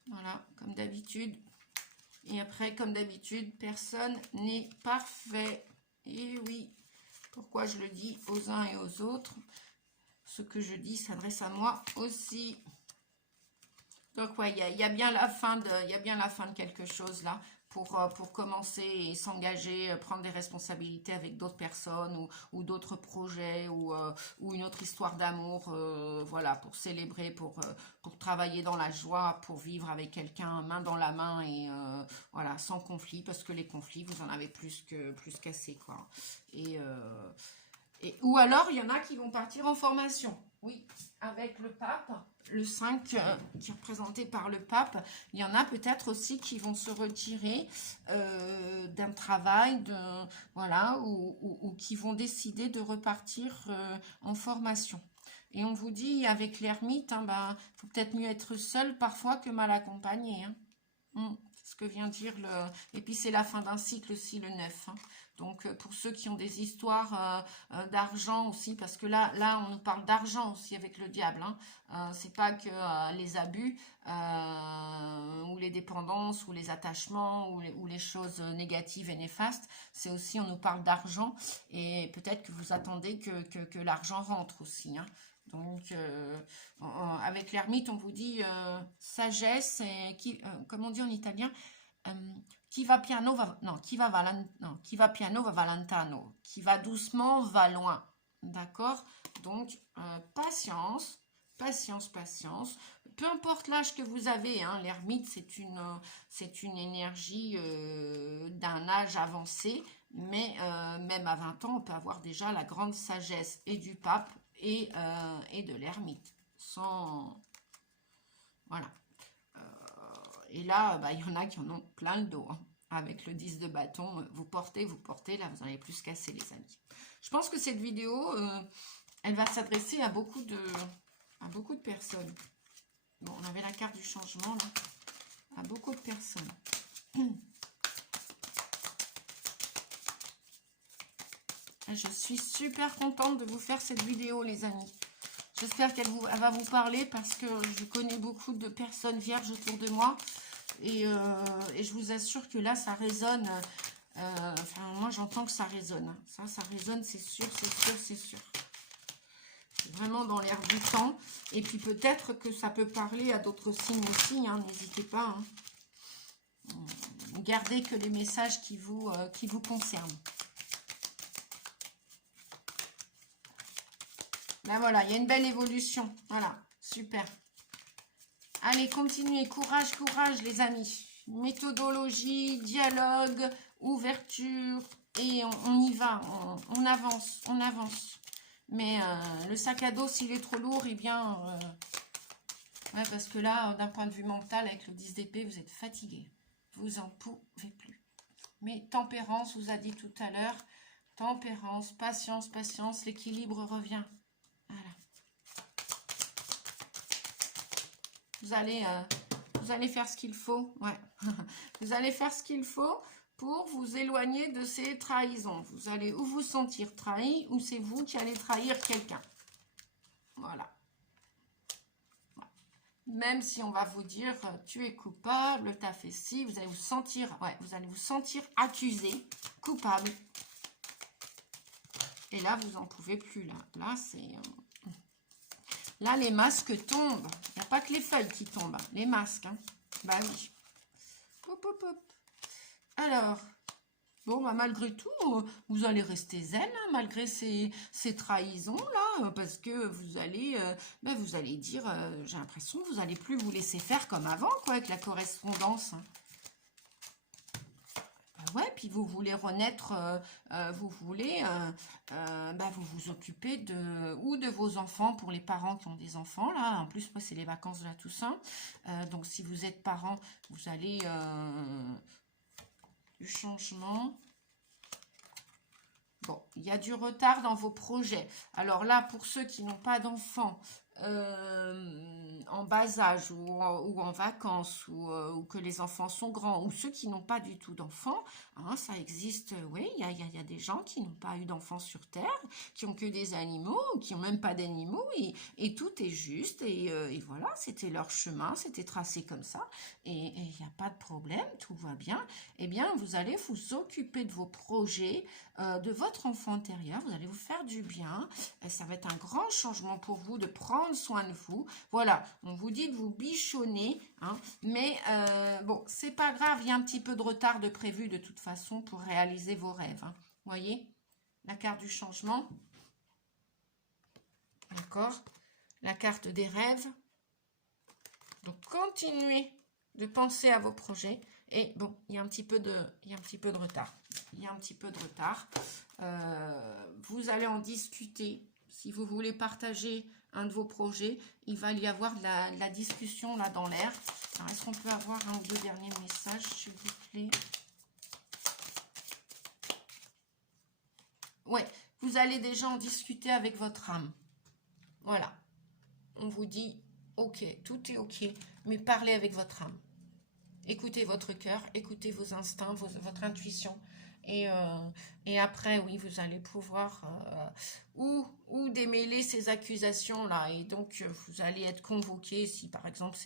Voilà, comme d'habitude. Et après, comme d'habitude, personne n'est parfait. Et oui. Pourquoi je le dis aux uns et aux autres? Ce que je dis s'adresse à moi aussi. Donc ouais, il y a bien la fin de quelque chose là pour commencer et s'engager, prendre des responsabilités avec d'autres personnes ou d'autres projets ou une autre histoire d'amour, voilà, pour célébrer, pour travailler dans la joie, pour vivre avec quelqu'un main dans la main et voilà, sans conflit, parce que les conflits, vous en avez plus qu'assez, quoi. Ou alors, il y en a qui vont partir en formation. Oui, avec le pape, le 5 qui est représenté par le pape, il y en a peut-être aussi qui vont se retirer d'un travail, voilà, ou qui vont décider de repartir en formation. Et on vous dit, avec l'ermite, bah, faut peut-être mieux être seul parfois que mal accompagné. C'est ce que vient dire le... Et puis c'est la fin d'un cycle aussi, le 9. Donc pour ceux qui ont des histoires d'argent aussi, parce que là on nous parle d'argent aussi avec le diable. C'est pas que les abus ou les dépendances ou les attachements ou les choses négatives et néfastes. C'est aussi, on nous parle d'argent et peut-être que vous attendez que l'argent rentre aussi. Donc, avec l'ermite, on vous dit sagesse, et comme on dit en italien, qui va piano va, non, qui va piano va valentano, qui va doucement va loin. D'accord? Donc, patience, patience, patience. Peu importe l'âge que vous avez, l'ermite, c'est une énergie d'un âge avancé, mais même à 20 ans, on peut avoir déjà la grande sagesse et du pape et de l'ermite. Sans... Voilà. Et là, bah, il y en a qui en ont plein le dos. Avec le 10 de bâton, vous portez, là, vous n'en avez plus se casser, les amis. Je pense que cette vidéo, elle va s'adresser à beaucoup de personnes. Bon, on avait la carte du changement, là. À beaucoup de personnes. Je suis super contente de vous faire cette vidéo, les amis. J'espère qu'elle va vous parler parce que je connais beaucoup de personnes vierges autour de moi. Et je vous assure que là, ça résonne. Enfin, moi, j'entends que ça résonne. Ça résonne, c'est sûr, c'est sûr, c'est sûr. C'est vraiment dans l'air du temps. Et puis, peut-être que ça peut parler à d'autres signes aussi. N'hésitez pas. Gardez que les messages qui vous concernent. Ben voilà, il y a une belle évolution. Voilà, super. Allez, continuez. Courage, courage, les amis. Méthodologie, dialogue, ouverture. Et on y va. On avance, on avance. Mais le sac à dos, s'il est trop lourd, eh bien... ouais, parce que là, d'un point de vue mental, avec le 10 d'épée, vous êtes fatigué. Vous en pouvez plus. Mais tempérance, vous a dit tout à l'heure. Tempérance, patience, patience. L'équilibre revient. Voilà. Vous allez faire ce qu'il faut. Ouais. Vous allez faire ce qu'il faut pour vous éloigner de ces trahisons. Vous allez ou vous sentir trahi, ou c'est vous qui allez trahir quelqu'un. Voilà. Même si on va vous dire, tu es coupable, tu as fait ci, vous allez vous sentir, ouais, vous allez vous sentir accusé, coupable. Et là, vous n'en pouvez plus. Là c'est... Là, les masques tombent. Il n'y a pas que les feuilles qui tombent. Les masques. Bah oui. Hop, hop, hop. Alors, bon, bah, malgré tout, vous allez rester zen, malgré ces trahisons-là, parce que vous allez dire, j'ai l'impression que vous n'allez plus vous laisser faire comme avant, quoi, avec la correspondance. Ouais, puis vous voulez renaître, vous voulez vous vous occuper de vos enfants pour les parents qui ont des enfants. Là, en plus, moi, c'est les vacances de la Toussaint. Donc, si vous êtes parents, vous allez du changement. Bon, il y a du retard dans vos projets. Alors là, pour ceux qui n'ont pas d'enfants, en bas âge ou en vacances ou que les enfants sont grands ou ceux qui n'ont pas du tout d'enfants, ça existe, oui, il y a des gens qui n'ont pas eu d'enfants sur Terre, qui ont que des animaux, qui n'ont même pas d'animaux et tout est juste et voilà, c'était leur chemin, c'était tracé comme ça et il n'y a pas de problème, tout va bien. Eh bien, vous allez vous occuper de vos projets, de votre enfant intérieur, vous allez vous faire du bien, ça va être un grand changement pour vous de prendre soin de vous. Voilà, on vous dit de vous bichonner, mais bon, c'est pas grave, il y a un petit peu de retard de prévu de toute façon pour réaliser vos rêves. Vous voyez, la carte du changement, d'accord, la carte des rêves. Donc, continuez de penser à vos projets. Et bon, il y a un petit peu de retard. Il y a un petit peu de retard. Vous allez en discuter. Si vous voulez partager un de vos projets, il va y avoir de la discussion là dans l'air. Alors, est-ce qu'on peut avoir un ou deux derniers messages, s'il vous plaît? Ouais, vous allez déjà en discuter avec votre âme. Voilà. On vous dit, ok, tout est ok, mais parlez avec votre âme. Écoutez votre cœur, écoutez vos instincts, votre intuition. Et après, oui, vous allez pouvoir ou démêler ces accusations-là. Et donc, vous allez être convoqué si, par exemple,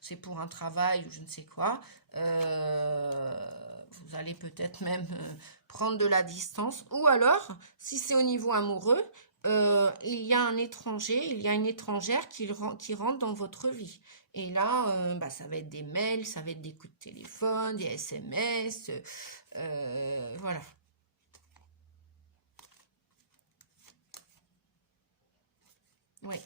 c'est pour un travail ou je ne sais quoi. Vous allez peut-être même prendre de la distance. Ou alors, si c'est au niveau amoureux, il y a un étranger, il y a une étrangère qui rentre dans votre vie. Et là, ça va être des mails, ça va être des coups de téléphone, des SMS, voilà. Oui.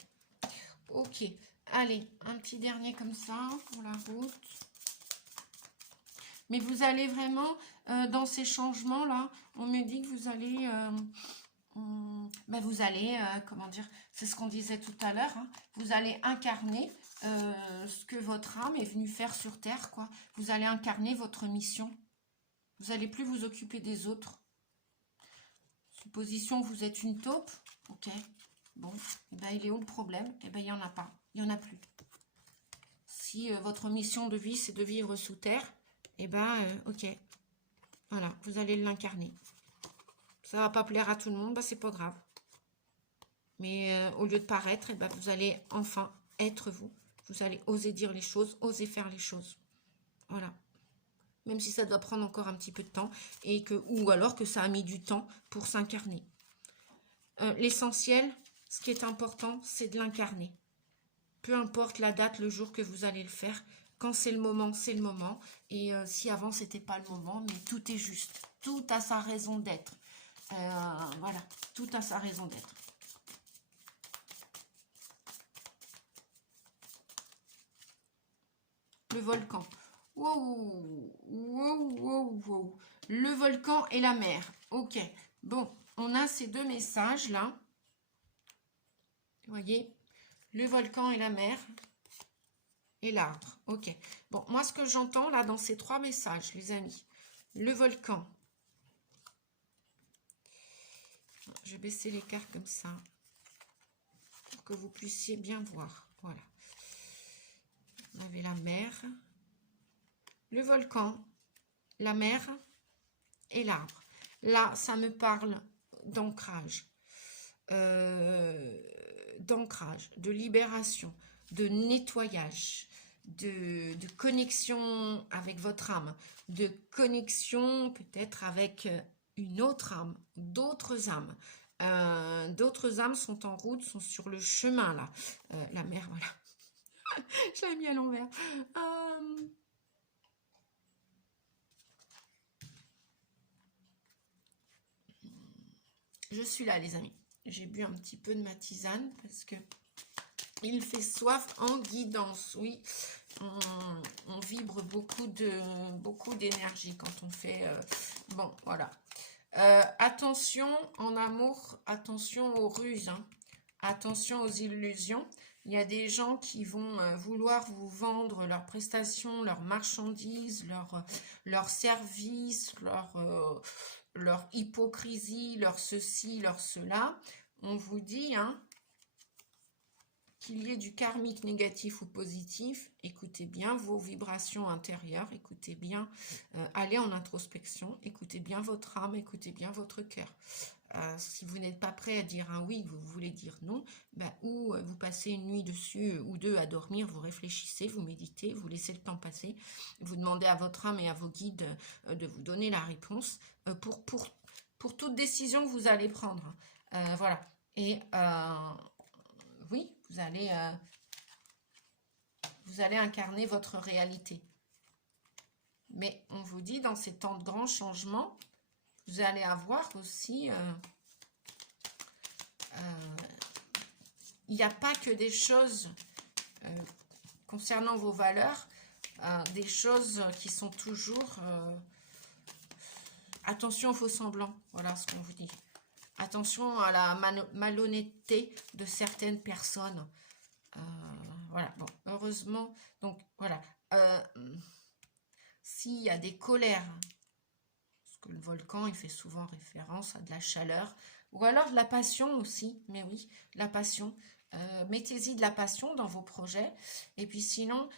Ok. Allez, un petit dernier comme ça pour la route. Mais vous allez vraiment, dans ces changements-là, on me dit que vous allez... vous allez, comment dire, c'est ce qu'on disait tout à l'heure, hein, vous allez incarner ce que votre âme est venue faire sur Terre, quoi. Vous allez incarner votre mission. Vous n'allez plus vous occuper des autres. Supposition, vous êtes une taupe, ok. Bon, il est où le problème? Il n'y en a pas, il n'y en a plus. Si votre mission de vie, c'est de vivre sous terre, ok. Voilà, vous allez l'incarner. Ça va pas plaire à tout le monde, c'est pas grave. Mais au lieu de paraître, vous allez enfin être vous. Vous allez oser dire les choses, oser faire les choses. Voilà. Même si ça doit prendre encore un petit peu de temps, ou alors que ça a mis du temps pour s'incarner. L'essentiel, ce qui est important, c'est de l'incarner. Peu importe la date, le jour que vous allez le faire, quand c'est le moment, c'est le moment. Et si avant, c'était pas le moment, mais tout est juste. Tout a sa raison d'être. Voilà, tout a sa raison d'être. Le volcan. Wow, wow, wow, wow. Le volcan et la mer. Ok. Bon, on a ces deux messages là. Vous voyez, le volcan et la mer et l'arbre. Ok. Bon, moi ce que j'entends là dans ces trois messages, les amis. Le volcan. Je vais baisser les cartes comme ça pour que vous puissiez bien voir. Voilà. Vous avez la mer, le volcan, la mer et l'arbre. Là, ça me parle d'ancrage. D'ancrage, de libération, de nettoyage, de connexion avec votre âme, de connexion peut-être avec une autre âme, d'autres âmes. D'autres âmes sont en route, sont sur le chemin là. La mer, voilà. Je l'ai mis à l'envers. Je suis là, les amis. J'ai bu un petit peu de ma tisane parce que il fait soif en guidance. Oui, on vibre beaucoup d'énergie quand on fait... bon, voilà. Attention en amour, attention aux ruses, hein. Attention aux illusions. Il y a des gens qui vont vouloir vous vendre leurs prestations, leurs marchandises, leurs services, leur hypocrisie, leur ceci, leur cela. On vous dit qu'il y ait du karmique négatif ou positif. Écoutez bien vos vibrations intérieures, écoutez bien, allez en introspection, écoutez bien votre âme, écoutez bien votre cœur. Si vous n'êtes pas prêt à dire un oui, que vous voulez dire non, ou vous passez une nuit dessus ou deux à dormir, vous réfléchissez, vous méditez, vous laissez le temps passer, vous demandez à votre âme et à vos guides de vous donner la réponse pour toute décision que vous allez prendre. Voilà. Et oui, vous allez incarner votre réalité. Mais on vous dit, dans ces temps de grands changements, vous allez avoir aussi... il n'y a pas que des choses concernant vos valeurs, des choses qui sont toujours... attention aux faux semblants, voilà ce qu'on vous dit. Attention à la malhonnêteté de certaines personnes. Voilà, bon, heureusement, donc voilà. S'il y a des colères, parce que le volcan, il fait souvent référence à de la chaleur, ou alors de la passion aussi, mais oui, la passion. Mettez-y de la passion dans vos projets. Et puis sinon,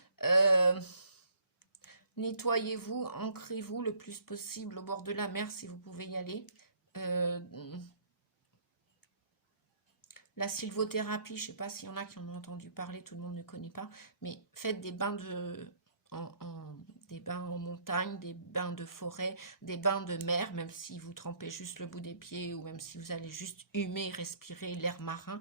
nettoyez-vous, ancrez-vous le plus possible au bord de la mer si vous pouvez y aller. La sylvothérapie, je ne sais pas s'il y en a qui en ont entendu parler, tout le monde ne connaît pas, mais faites des bains des bains en montagne, des bains de forêt, des bains de mer, même si vous trempez juste le bout des pieds ou même si vous allez juste humer, respirer l'air marin.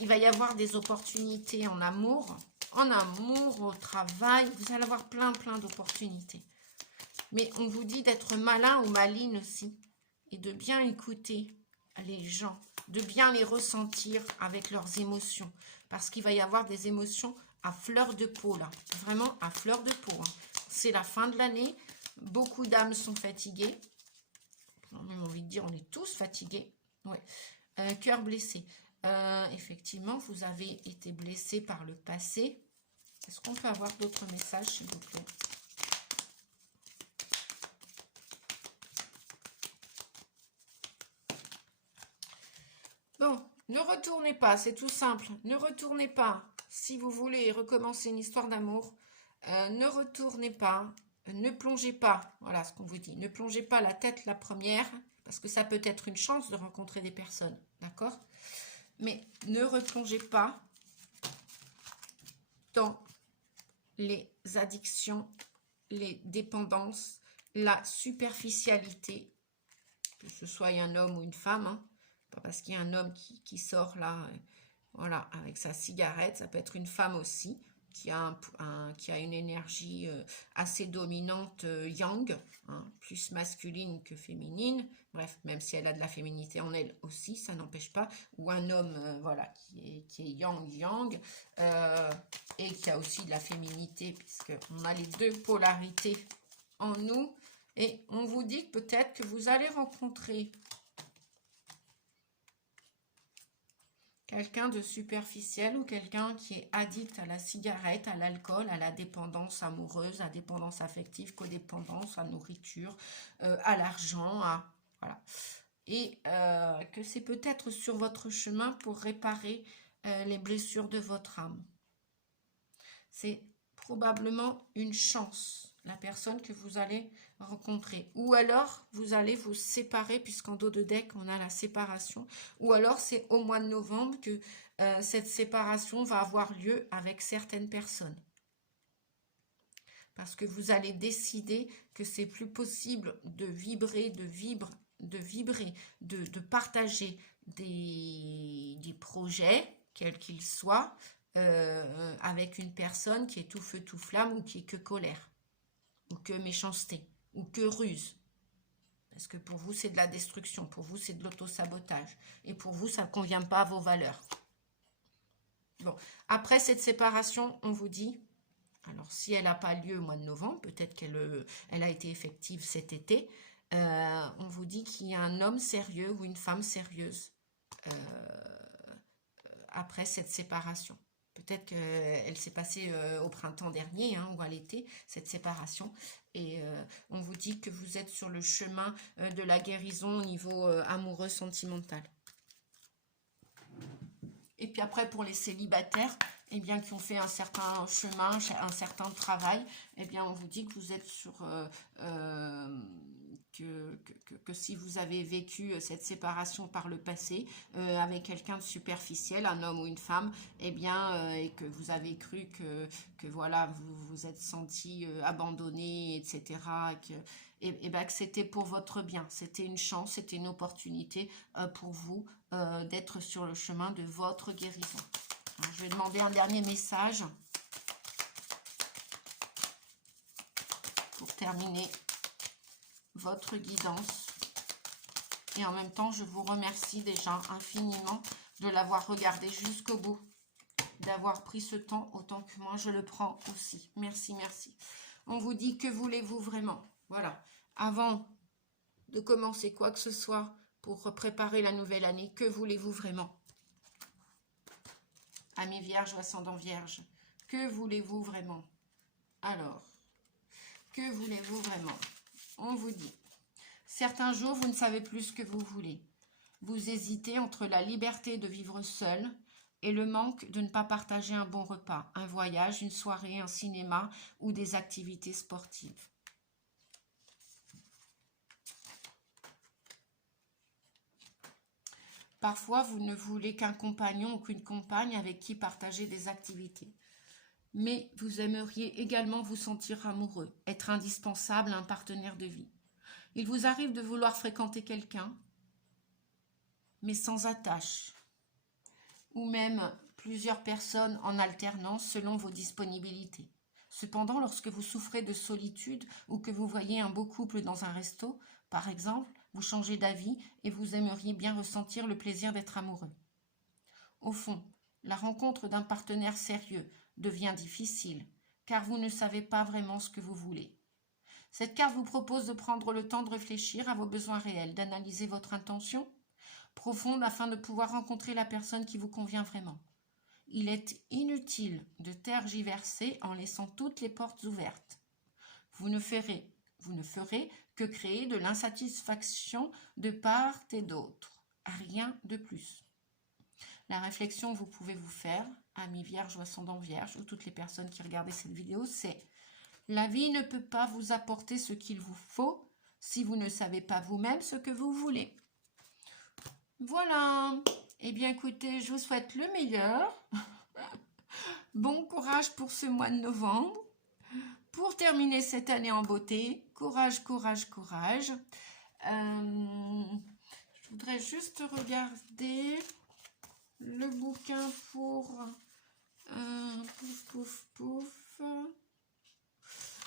Il va y avoir des opportunités en amour, au travail, vous allez avoir plein d'opportunités. Mais on vous dit d'être malin ou maline aussi, et de bien écouter les gens, de bien les ressentir avec leurs émotions, parce qu'il va y avoir des émotions à fleur de peau, là, vraiment à fleur de peau. Hein. C'est la fin de l'année, beaucoup d'âmes sont fatiguées, on a même envie de dire on est tous fatigués, ouais. Cœur blessé. Effectivement, vous avez été blessé par le passé. Est-ce qu'on peut avoir d'autres messages, s'il vous plaît? Bon, ne retournez pas, c'est tout simple. Ne retournez pas. Si vous voulez recommencer une histoire d'amour, ne retournez pas, ne plongez pas. Voilà ce qu'on vous dit. Ne plongez pas la tête la première, parce que ça peut être une chance de rencontrer des personnes. D'accord? Mais ne replongez pas dans les addictions, les dépendances, la superficialité, que ce soit un homme ou une femme, hein. Pas parce qu'il y a un homme qui sort là, voilà, avec sa cigarette, ça peut être une femme aussi, qui a, qui a une énergie assez dominante yang, hein, plus masculine que féminine, bref, même si elle a de la féminité en elle aussi, ça n'empêche pas, ou un homme voilà, qui est yang, et qui a aussi de la féminité, puisqu'on a les deux polarités en nous, et on vous dit peut-être que vous allez rencontrer quelqu'un de superficiel ou quelqu'un qui est addict à la cigarette, à l'alcool, à la dépendance amoureuse, à la dépendance affective, codépendance, à la nourriture, à l'argent, voilà. Et que c'est peut-être sur votre chemin pour réparer les blessures de votre âme. C'est probablement une chance, la personne que vous allez rencontrer. Ou alors, vous allez vous séparer, puisqu'en dos de deck, on a la séparation. Ou alors, c'est au mois de novembre que cette séparation va avoir lieu avec certaines personnes. Parce que vous allez décider que c'est plus possible de vibrer, de partager des projets, quels qu'ils soient, avec une personne qui est tout feu, tout flamme, ou qui est que colère, ou que méchanceté, ou que ruse. Parce que pour vous, c'est de la destruction, pour vous, c'est de l'auto-sabotage. Et pour vous, ça ne convient pas à vos valeurs. Bon, après cette séparation, on vous dit, alors si elle n'a pas lieu au mois de novembre, peut-être qu'elle a été effective cet été, on vous dit qu'il y a un homme sérieux ou une femme sérieuse après cette séparation. Peut-être qu'elle s'est passée au printemps dernier, hein, ou à l'été, cette séparation. Et on vous dit que vous êtes sur le chemin de la guérison au niveau amoureux, sentimental. Et puis après, pour les célibataires, eh bien, qui ont fait un certain chemin, un certain travail, eh bien, on vous dit que vous êtes sur... que si vous avez vécu cette séparation par le passé avec quelqu'un de superficiel, un homme ou une femme, eh bien, et que vous avez cru que voilà, vous vous êtes senti abandonné, etc., et ben, que c'était pour votre bien, c'était une chance, c'était une opportunité pour vous d'être sur le chemin de votre guérison. Alors, je vais demander un dernier message pour terminer votre guidance. Et en même temps, je vous remercie déjà infiniment de l'avoir regardé jusqu'au bout, d'avoir pris ce temps autant que moi je le prends aussi. Merci, merci. On vous dit, que voulez-vous vraiment? Voilà. Avant de commencer quoi que ce soit pour préparer la nouvelle année. Que voulez-vous vraiment? Amis vierges ou ascendant vierge, que voulez-vous vraiment? Alors, que voulez-vous vraiment? On vous dit, certains jours, vous ne savez plus ce que vous voulez. Vous hésitez entre la liberté de vivre seul et le manque de ne pas partager un bon repas, un voyage, une soirée, un cinéma ou des activités sportives. Parfois, vous ne voulez qu'un compagnon ou qu'une compagne avec qui partager des activités. Mais vous aimeriez également vous sentir amoureux, être indispensable à un partenaire de vie. Il vous arrive de vouloir fréquenter quelqu'un, mais sans attache, ou même plusieurs personnes en alternance selon vos disponibilités. Cependant, lorsque vous souffrez de solitude ou que vous voyez un beau couple dans un resto, par exemple, vous changez d'avis et vous aimeriez bien ressentir le plaisir d'être amoureux. Au fond, la rencontre d'un partenaire sérieux devient difficile, car vous ne savez pas vraiment ce que vous voulez. Cette carte vous propose de prendre le temps de réfléchir à vos besoins réels, d'analyser votre intention profonde afin de pouvoir rencontrer la personne qui vous convient vraiment. Il est inutile de tergiverser en laissant toutes les portes ouvertes. Vous ne ferez que créer de l'insatisfaction de part et d'autre. Rien de plus. La réflexion que vous pouvez vous faire, amis vierges ou ascendant vierge, ou toutes les personnes qui regardent cette vidéo, c'est: la vie ne peut pas vous apporter ce qu'il vous faut si vous ne savez pas vous-même ce que vous voulez. Voilà. Eh bien, écoutez, je vous souhaite le meilleur. Bon courage pour ce mois de novembre. Pour terminer cette année en beauté, courage, courage, courage. Je voudrais juste regarder le bouquin pour... pouf, pouf, pouf.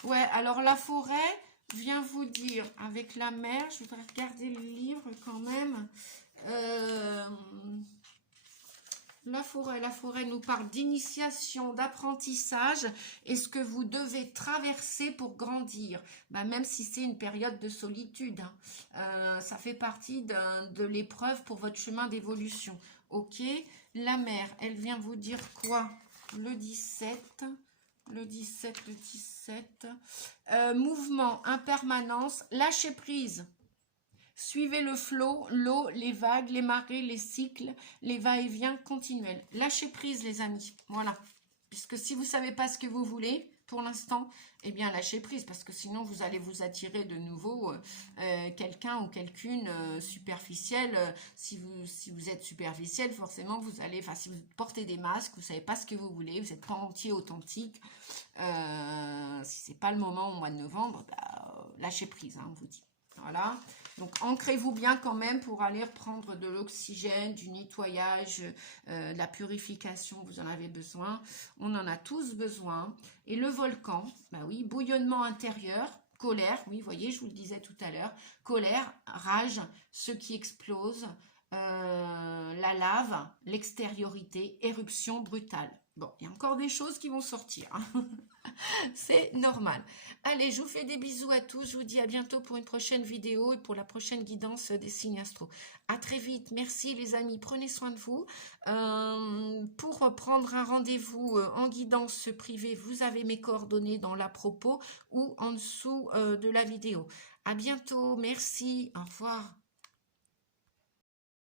Ouais, alors la forêt vient vous dire, avec la mer, je voudrais regarder le livre quand même. La forêt nous parle d'initiation, d'apprentissage et ce que vous devez traverser pour grandir. Même si c'est une période de solitude, ça fait partie de l'épreuve pour votre chemin d'évolution. Ok, la mer, elle vient vous dire quoi? Le 17, mouvement, impermanence, lâcher prise. Suivez le flot, l'eau, les vagues, les marées, les cycles, les va-et-vient continuels. Lâchez prise, les amis. Voilà. Puisque si vous ne savez pas ce que vous voulez, pour l'instant, eh bien, lâchez prise. Parce que sinon, vous allez vous attirer de nouveau quelqu'un ou quelqu'une superficielle. Si vous êtes superficiel, forcément, vous allez... Enfin, si vous portez des masques, vous ne savez pas ce que vous voulez, vous n'êtes pas entier, authentique. Si ce n'est pas le moment au mois de novembre, lâchez prise, on vous dit. Voilà. Donc, ancrez-vous bien quand même pour aller prendre de l'oxygène, du nettoyage, de la purification, vous en avez besoin. On en a tous besoin. Et le volcan, oui, bouillonnement intérieur, colère, oui, vous voyez, je vous le disais tout à l'heure, colère, rage, ce qui explose, la lave, l'extériorité, éruption brutale. Bon, il y a encore des choses qui vont sortir. C'est normal. Allez, je vous fais des bisous à tous. Je vous dis à bientôt pour une prochaine vidéo et pour la prochaine guidance des signes astro. À très vite. Merci les amis. Prenez soin de vous. Pour prendre un rendez-vous en guidance privée, vous avez mes coordonnées dans la propos ou en dessous de la vidéo. À bientôt. Merci. Au revoir.